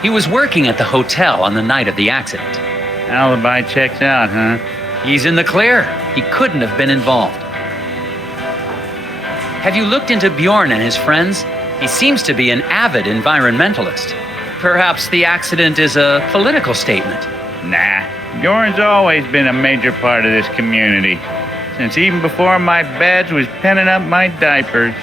He was working at the hotel on the night of the accident. Alibi checks out, huh? He's in the clear. He couldn't have been involved. Have you looked into Bjorn and his friends? He seems to be an avid environmentalist. Perhaps the accident is a political statement. Nah, Bjorn's always been a major part of this community. Since even before my badge was pinning up my diapers.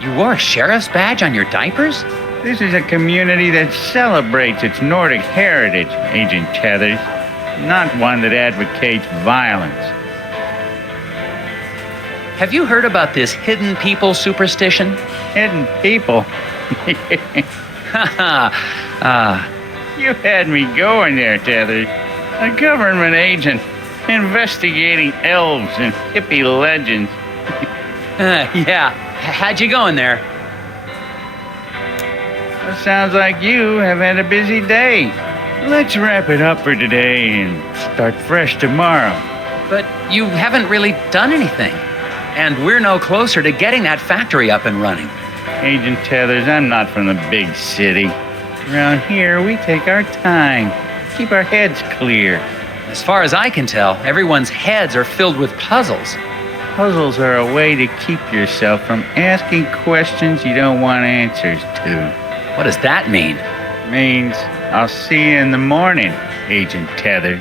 You wore a sheriff's badge on your diapers? This is a community that celebrates its Nordic heritage, Agent Tethers, not one that advocates violence. Have you heard about this hidden people superstition? Hidden people? You had me going there, Tethers. A government agent investigating elves and hippie legends. Yeah, how'd you going there? Well, sounds like you have had a busy day. Let's wrap it up for today and start fresh tomorrow. But you haven't really done anything. And we're no closer to getting that factory up and running. Agent Tethers, I'm not from the big city. Around here, we take our time. Keep our heads clear. As far as I can tell, everyone's heads are filled with puzzles. Puzzles are a way to keep yourself from asking questions you don't want answers to. What does that mean? Means I'll see you in the morning, Agent Tethers.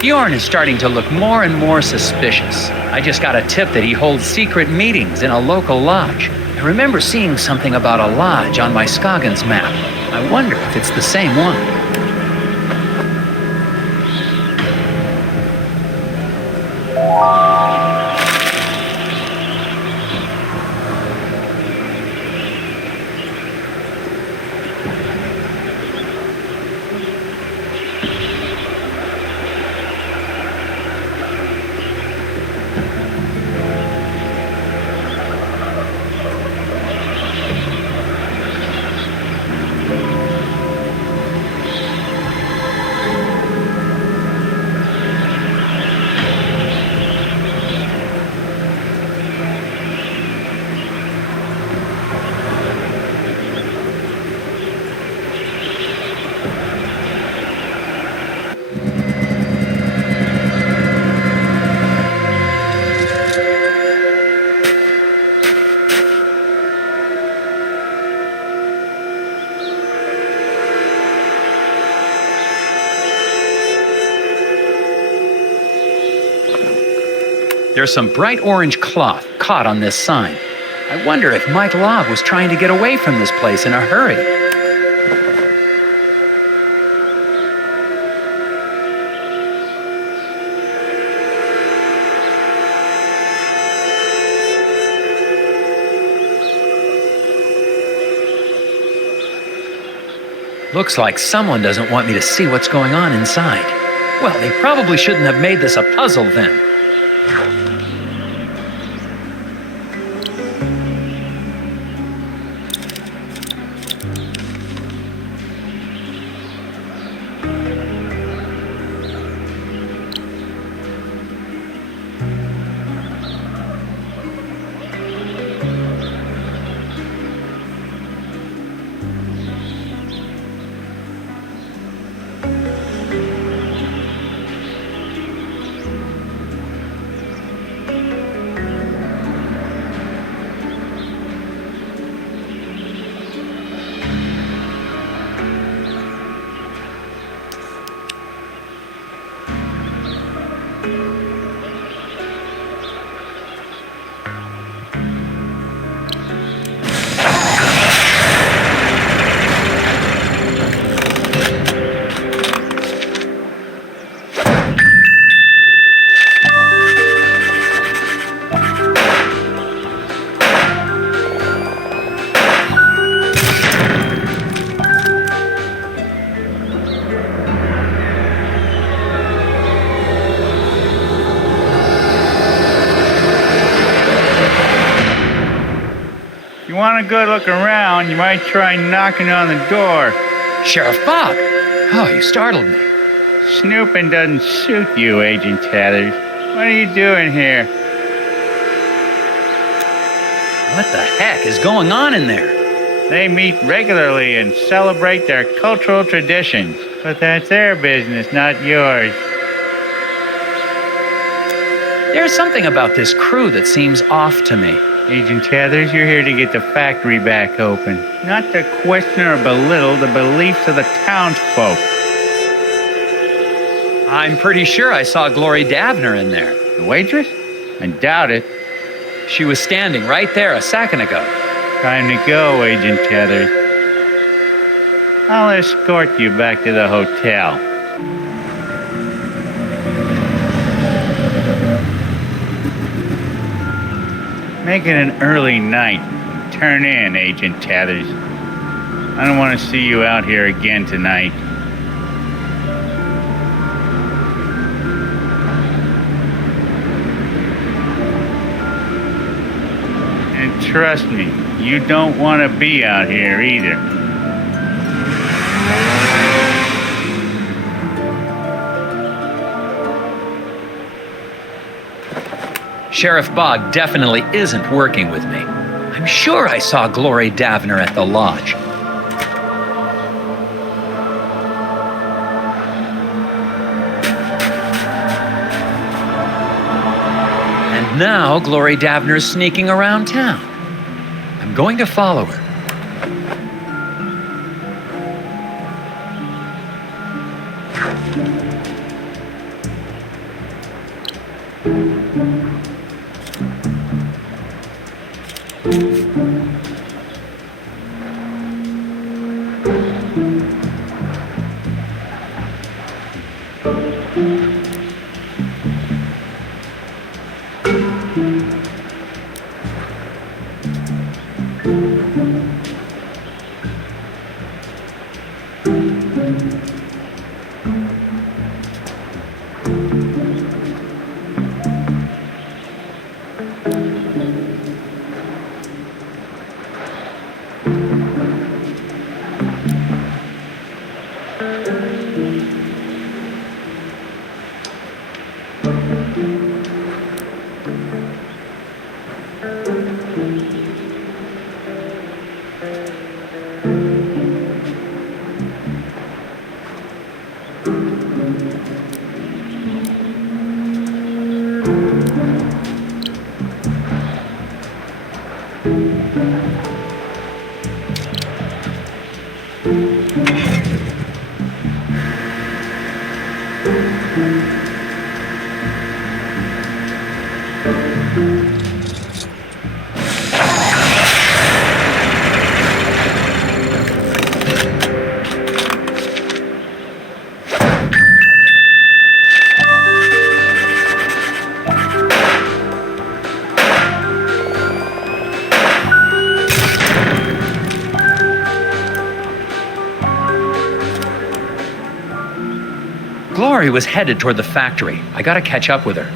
Bjorn is starting to look more and more suspicious. I just got a tip that he holds secret meetings in a local lodge. I remember seeing something about a lodge on my Scoggins map. I wonder if it's the same one. There's some bright orange cloth caught on this sign. I wonder if Mike Lobb was trying to get away from this place in a hurry. Looks like someone doesn't want me to see what's going on inside. Well, they probably shouldn't have made this a puzzle then. want a good look around, you might try knocking on the door. Sheriff Bob! Oh, you startled me. Snooping doesn't suit you, Agent Tathers. What are you doing here? What the heck is going on in there? They meet regularly and celebrate their cultural traditions. But that's their business, not yours. There's something about this crew that seems off to me. Agent Tathers, you're here to get the factory back open, not to question or belittle the beliefs of the townsfolk. I'm pretty sure I saw Glory Davner in there. The waitress? I doubt it. She was standing right there a second ago. Time to go, Agent Tathers. I'll escort you back to the hotel. Make it an early night. Turn in, Agent Tathers. I don't want to see you out here again tonight. And trust me, you don't want to be out here either. Sheriff Bogg definitely isn't working with me. I'm sure I saw Glory Davner at the lodge. And now Glory Davner's sneaking around town. I'm going to follow her. Glory was headed toward the factory. I gotta catch up with her.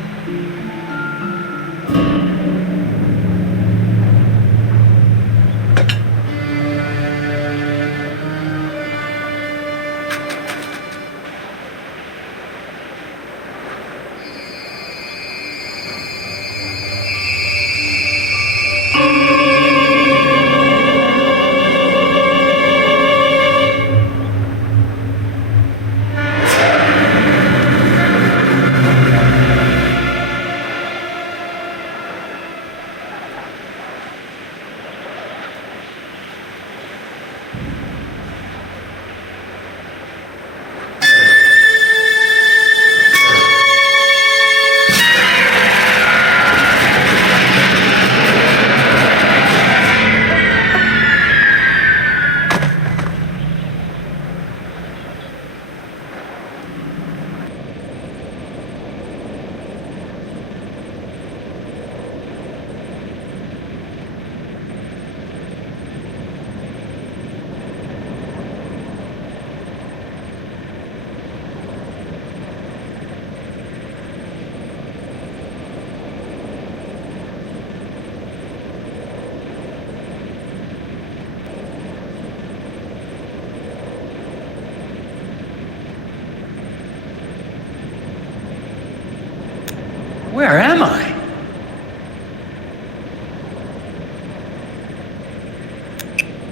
Where am I?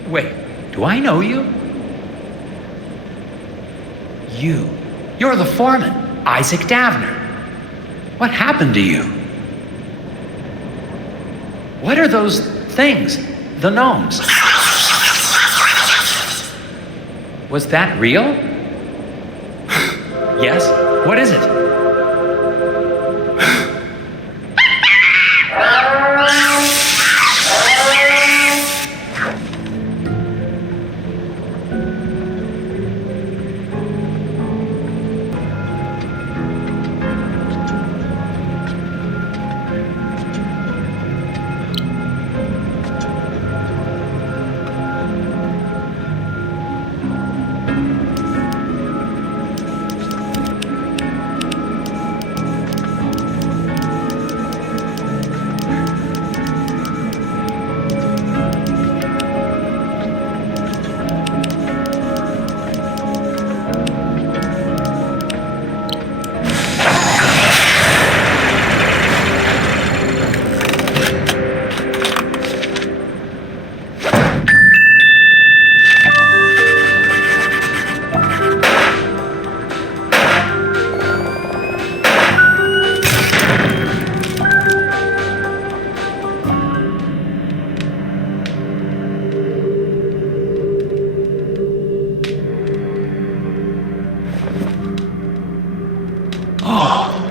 Wait, do I know you? You're the foreman, Isaac Davner. What happened to you? What are those things? The gnomes? Was that real? Yes? What is it?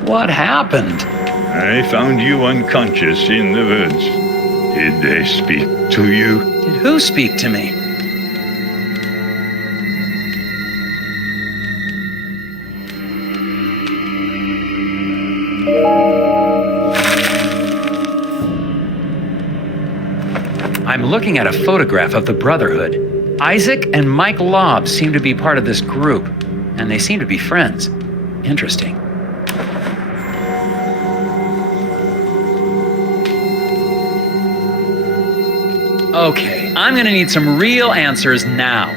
What happened? I found you unconscious in the woods. Did they speak to you? Did who speak to me? I'm looking at a photograph of the Brotherhood. Isaac and Mike Lobb seem to be part of this group, and they seem to be friends. Interesting. Okay, I'm gonna need some real answers now.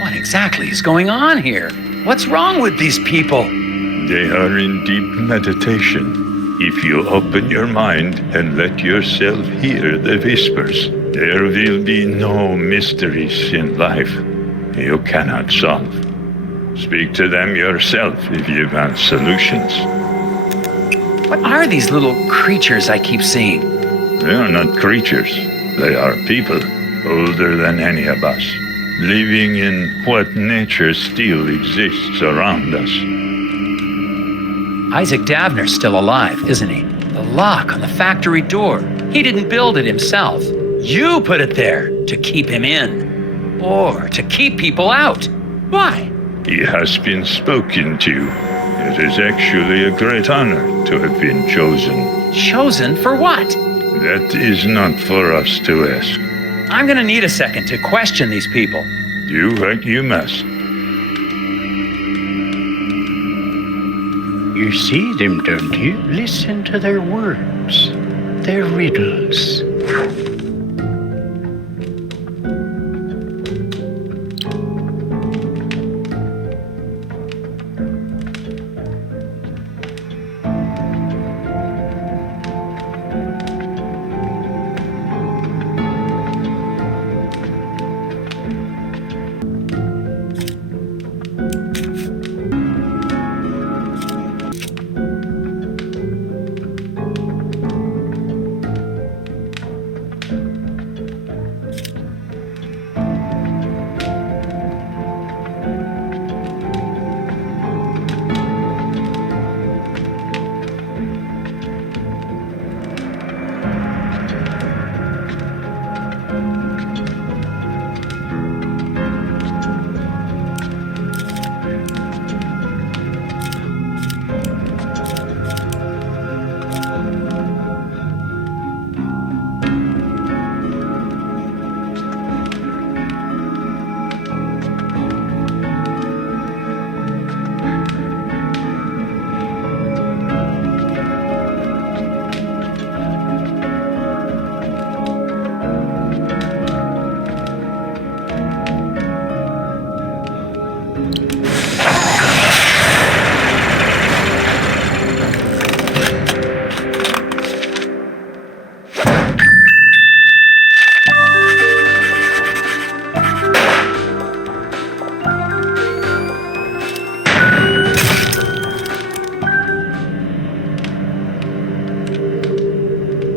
What exactly is going on here? What's wrong with these people? They are in deep meditation. If you open your mind and let yourself hear the whispers, there will be no mysteries in life you cannot solve. Speak to them yourself if you want solutions. What are these little creatures I keep seeing? They are not creatures. They are people, older than any of us, living in what nature still exists around us. Isaac Davner's still alive, isn't he? The lock on the factory door. He didn't build it himself. You put it there to keep him in, or to keep people out. Why? He has been spoken to. It is actually a great honor to have been chosen. Chosen for what? That is not for us to ask. I'm gonna need a second to question these people. Do what you must. You see them, don't you? Listen to their words, their riddles.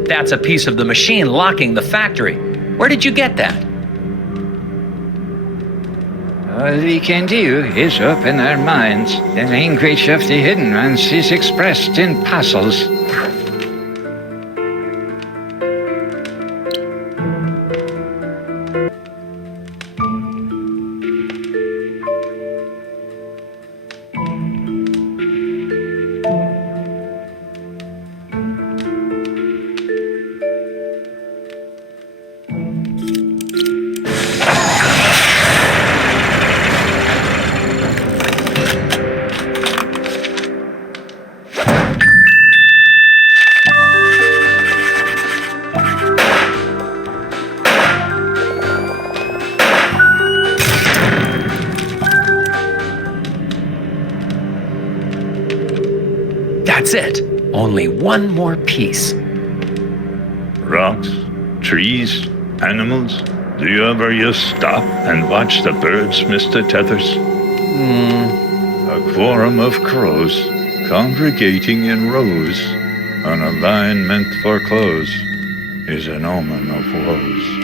That's a piece of the machine locking the factory. Where did you get that? All we can do is open our minds. The language of the hidden ones is expressed in puzzles. That's it. Only one more piece. Rocks, trees, animals. Do you ever just stop and watch the birds, Mr. Tethers? A quorum of crows congregating in rows on a line meant for clothes is an omen of woes.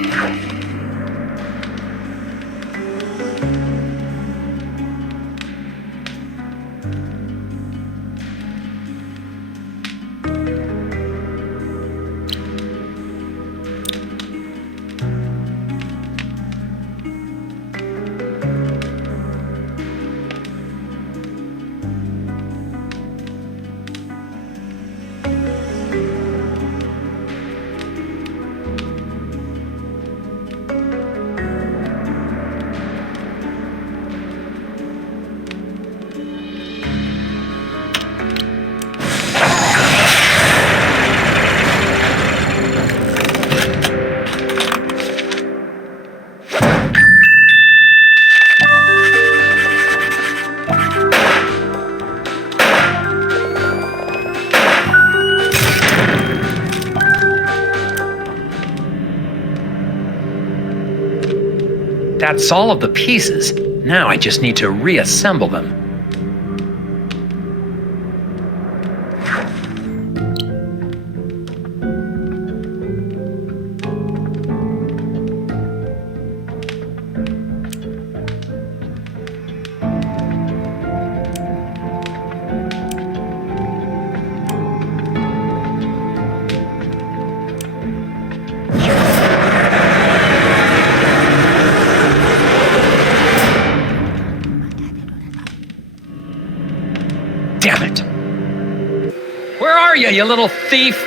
That's all of the pieces. Now I just need to reassemble them. Damn it! Where are you, you little thief?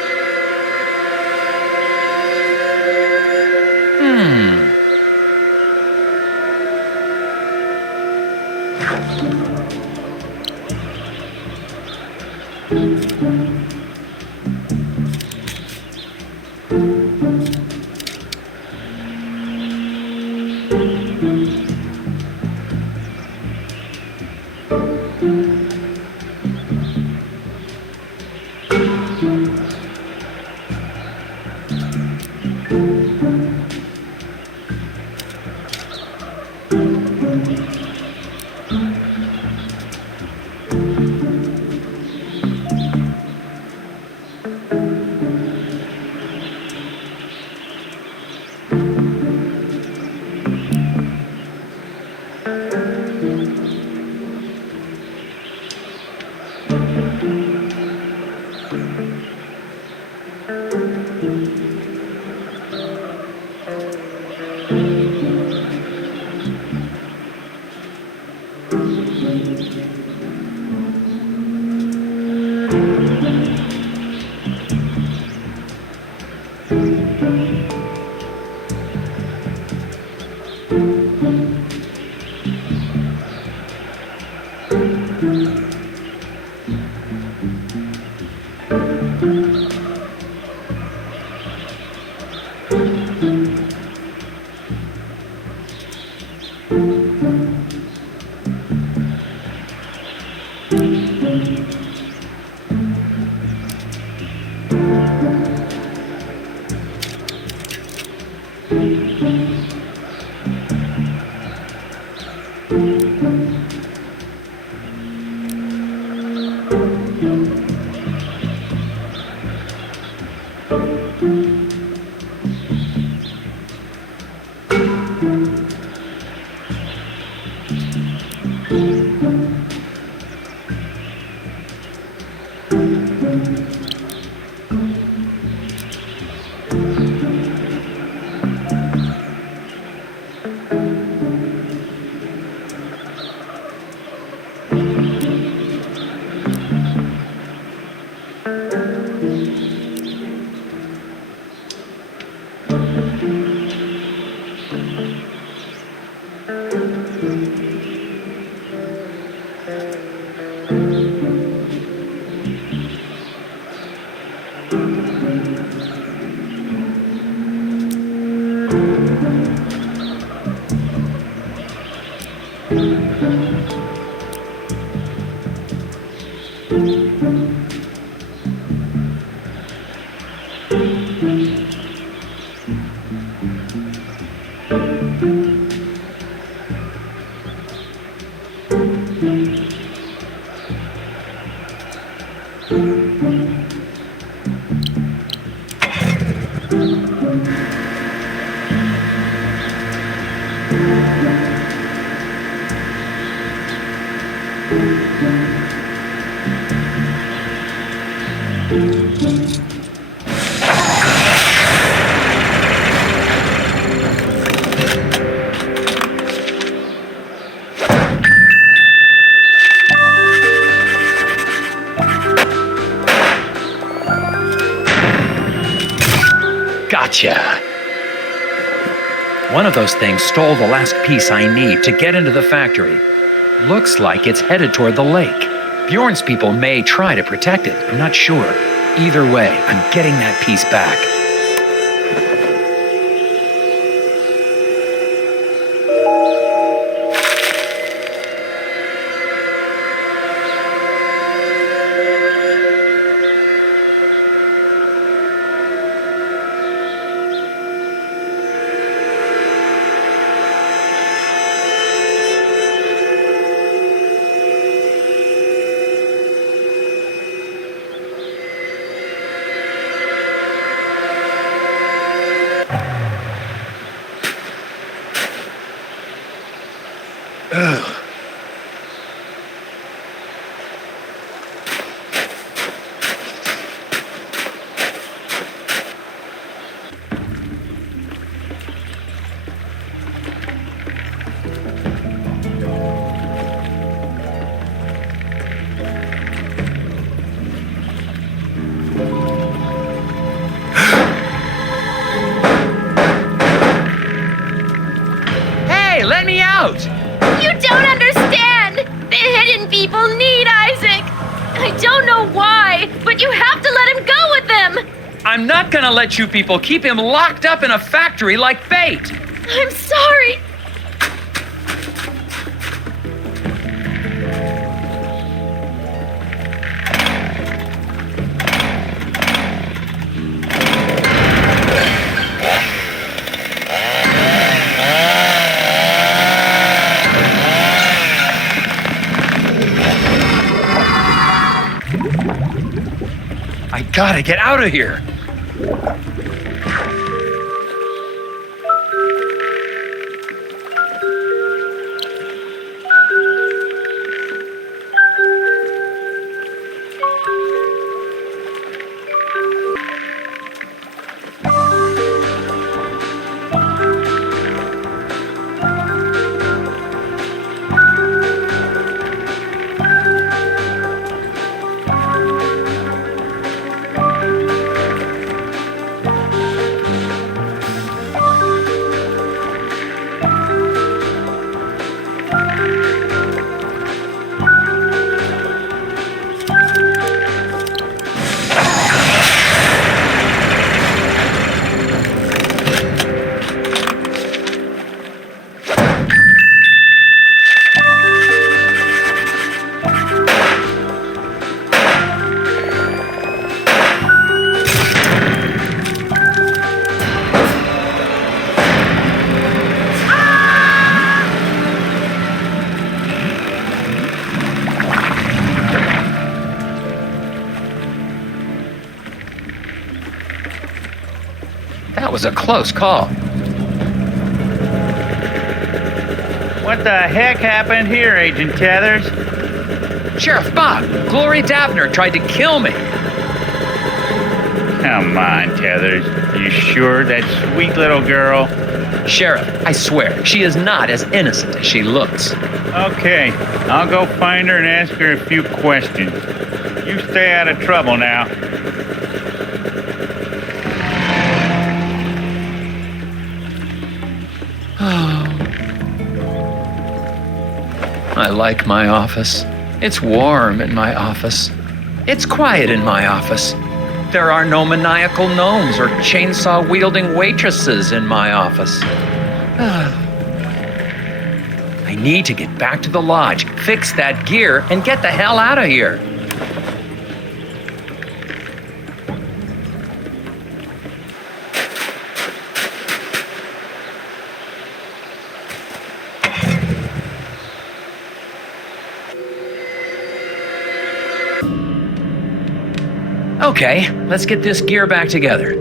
Gotcha. One of those things stole the last piece I need to get into the factory. Looks like it's headed toward the lake. Bjorn's people may try to protect it. I'm not sure. Either way, I'm getting that piece back. Let me out! You don't understand! The hidden people need Isaac! I don't know why, but you have to let him go with them! I'm not gonna let you people keep him locked up in a factory like bait! I'm sorry! I gotta get out of here! That was a close call. What the heck happened here, Agent Tethers? Sheriff Bob, Glory Dabbner tried to kill me. Come on, Tethers. You sure that sweet little girl? Sheriff, I swear, she is not as innocent as she looks. Okay, I'll go find her and ask her a few questions. You stay out of trouble now. I like my office. It's warm in my office. It's quiet in my office. There are no maniacal gnomes or chainsaw-wielding waitresses in my office. I need to get back to the lodge, fix that gear, and get the hell out of here. Okay, let's get this gear back together.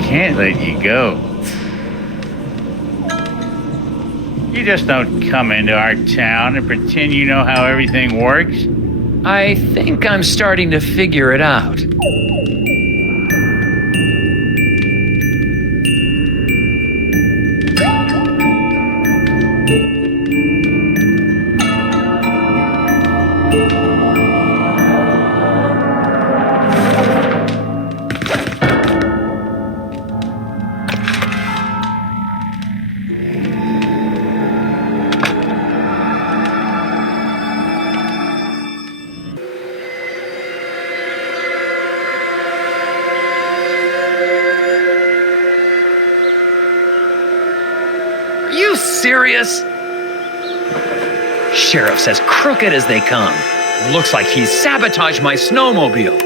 Can't let you go. You just don't come into our town and pretend you know how everything works. I think I'm starting to figure it out. Serious? Sheriff's as crooked as they come. Looks like he's sabotaged my snowmobile.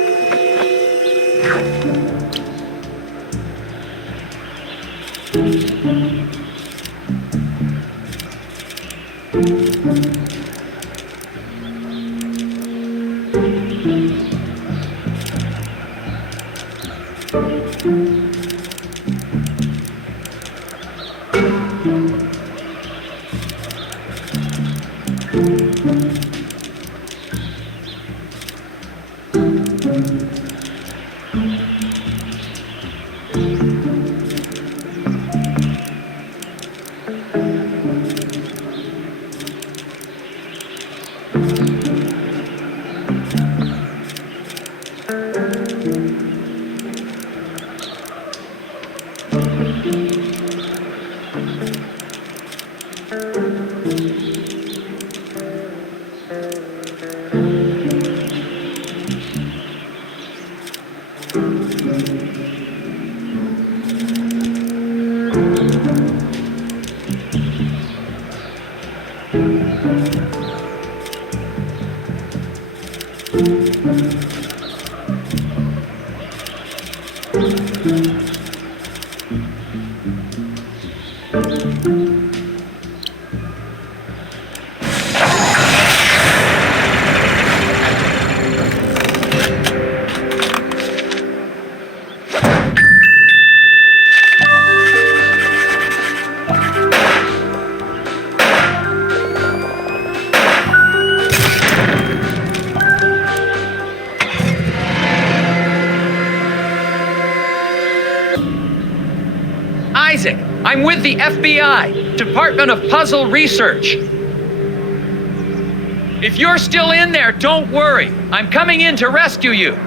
Isaac, I'm with the FBI, Department of Puzzle Research. If you're still in there, don't worry. I'm coming in to rescue you.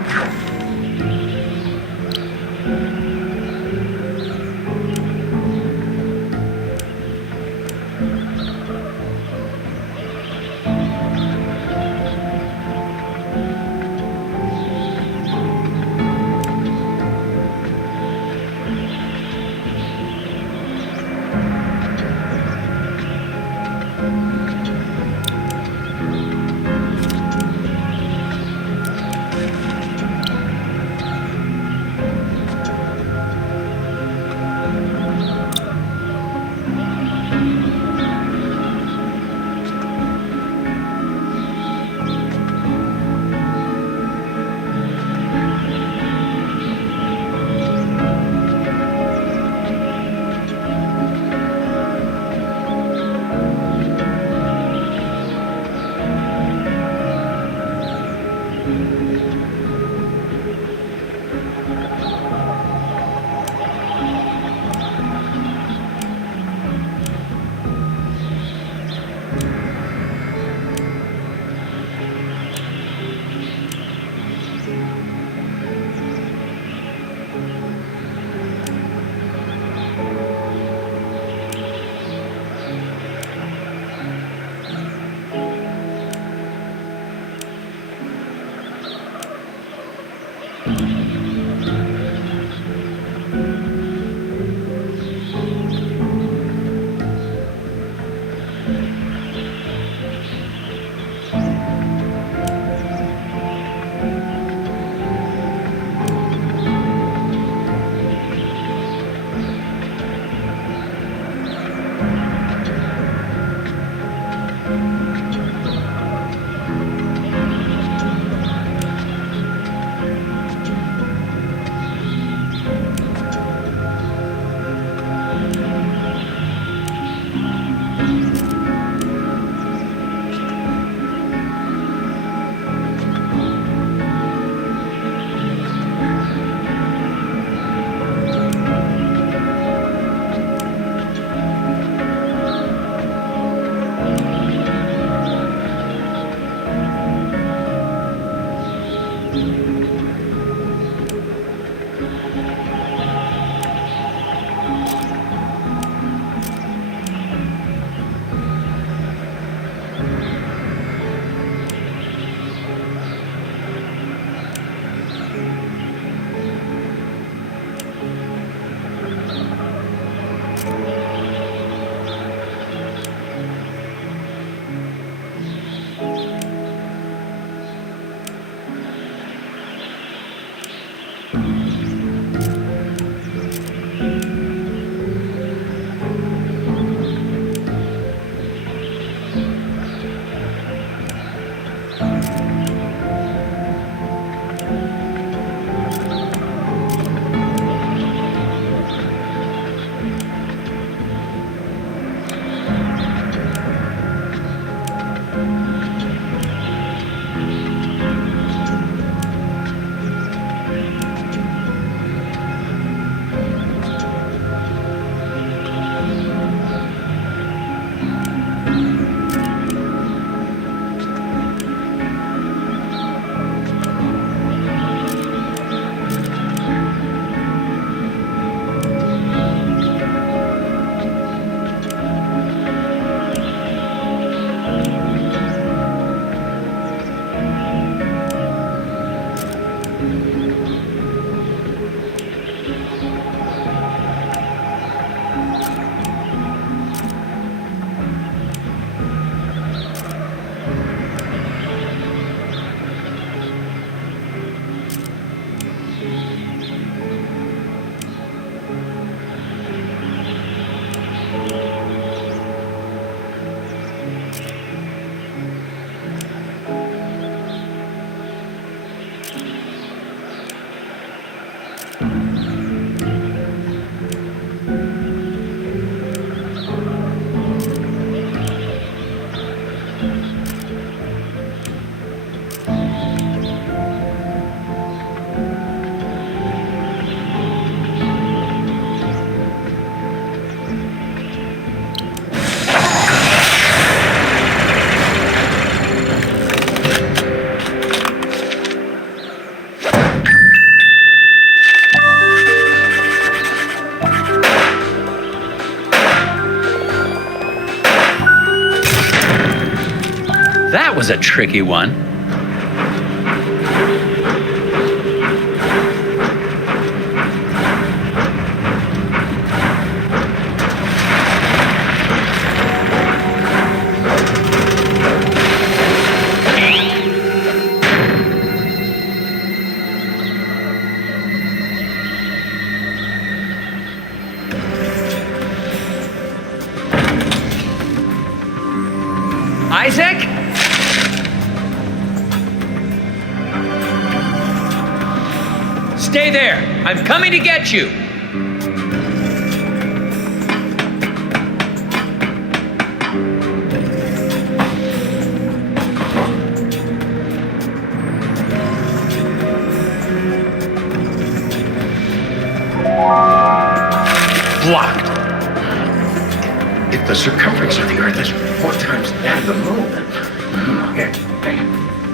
That was a tricky one. Isaac? Stay there. I'm coming to get you. Blocked. If the circumference of the Earth is 4 times that of the moon,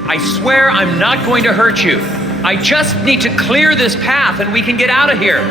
I swear I'm not going to hurt you. I just need to clear this path and we can get out of here.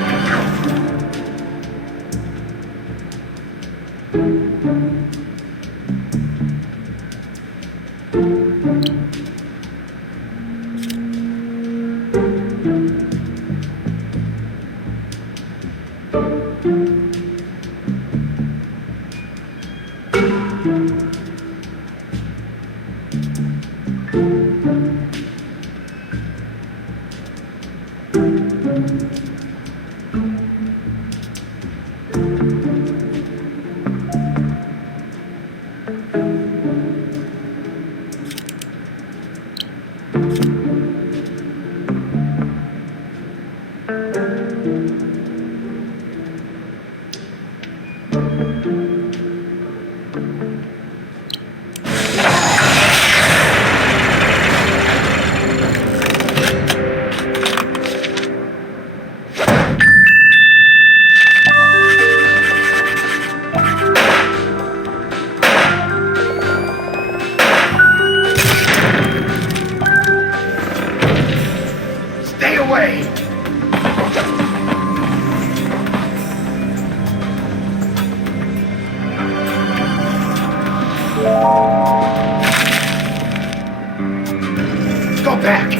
Go back.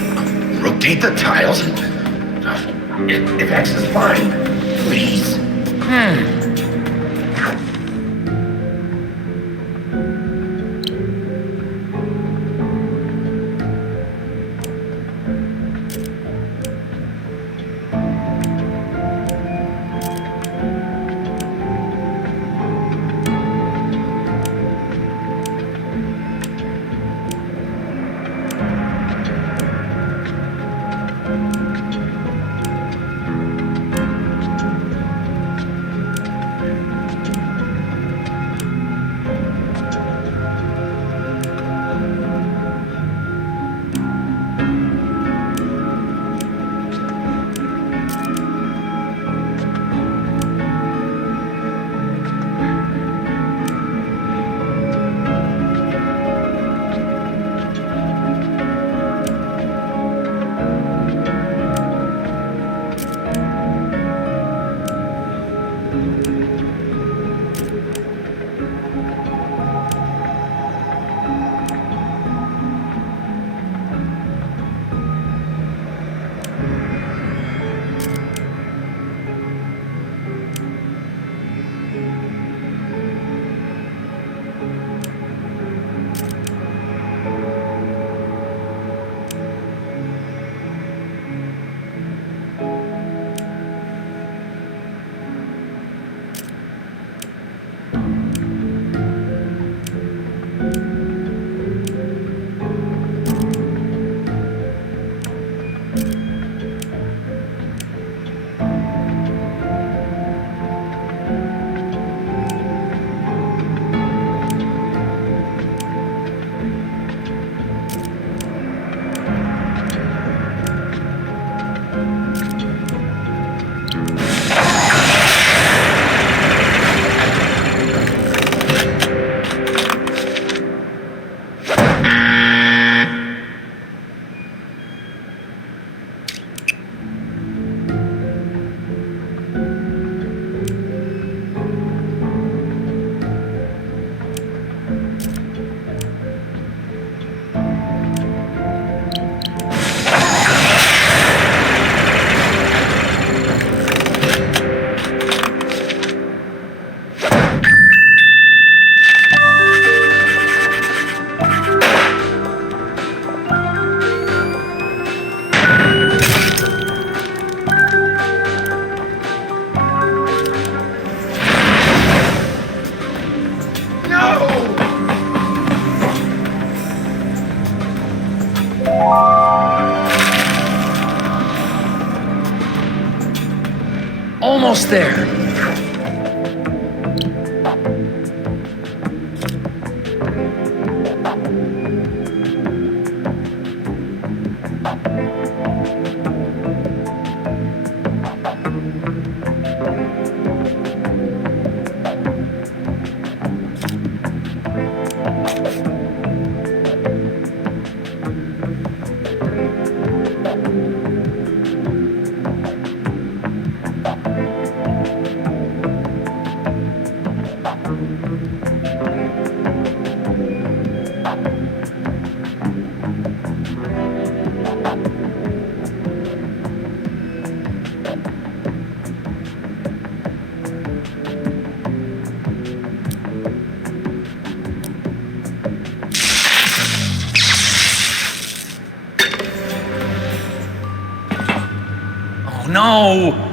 Rotate the tiles. If X is fine, please. Almost there. Oh no!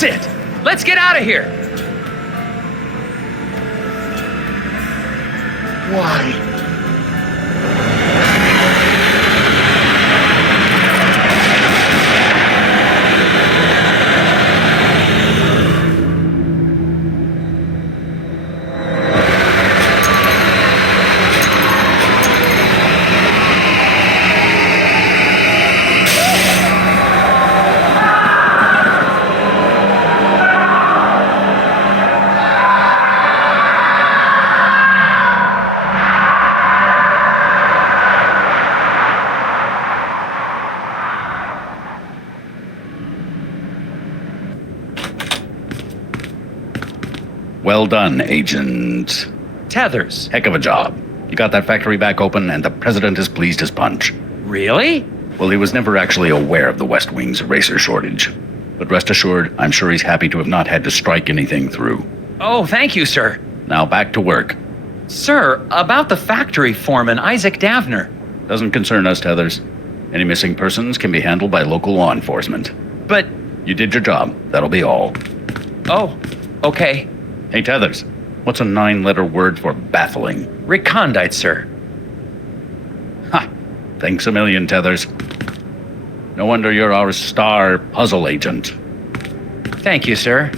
That's it! Let's get out of here! Why? Well done, Agent. Tethers. Heck of a job. You got that factory back open, and the president is pleased as punch. Really? Well, he was never actually aware of the West Wing's eraser shortage. But rest assured, I'm sure he's happy to have not had to strike anything through. Oh, thank you, sir. Now back to work. Sir, about the factory foreman, Isaac Davner. Doesn't concern us, Tethers. Any missing persons can be handled by local law enforcement. But... You did your job. That'll be all. Oh, okay. Hey, Tethers, what's a 9-letter word for baffling? Recondite, sir. Ha! Thanks a million, Tethers. No wonder you're our star puzzle agent. Thank you, sir.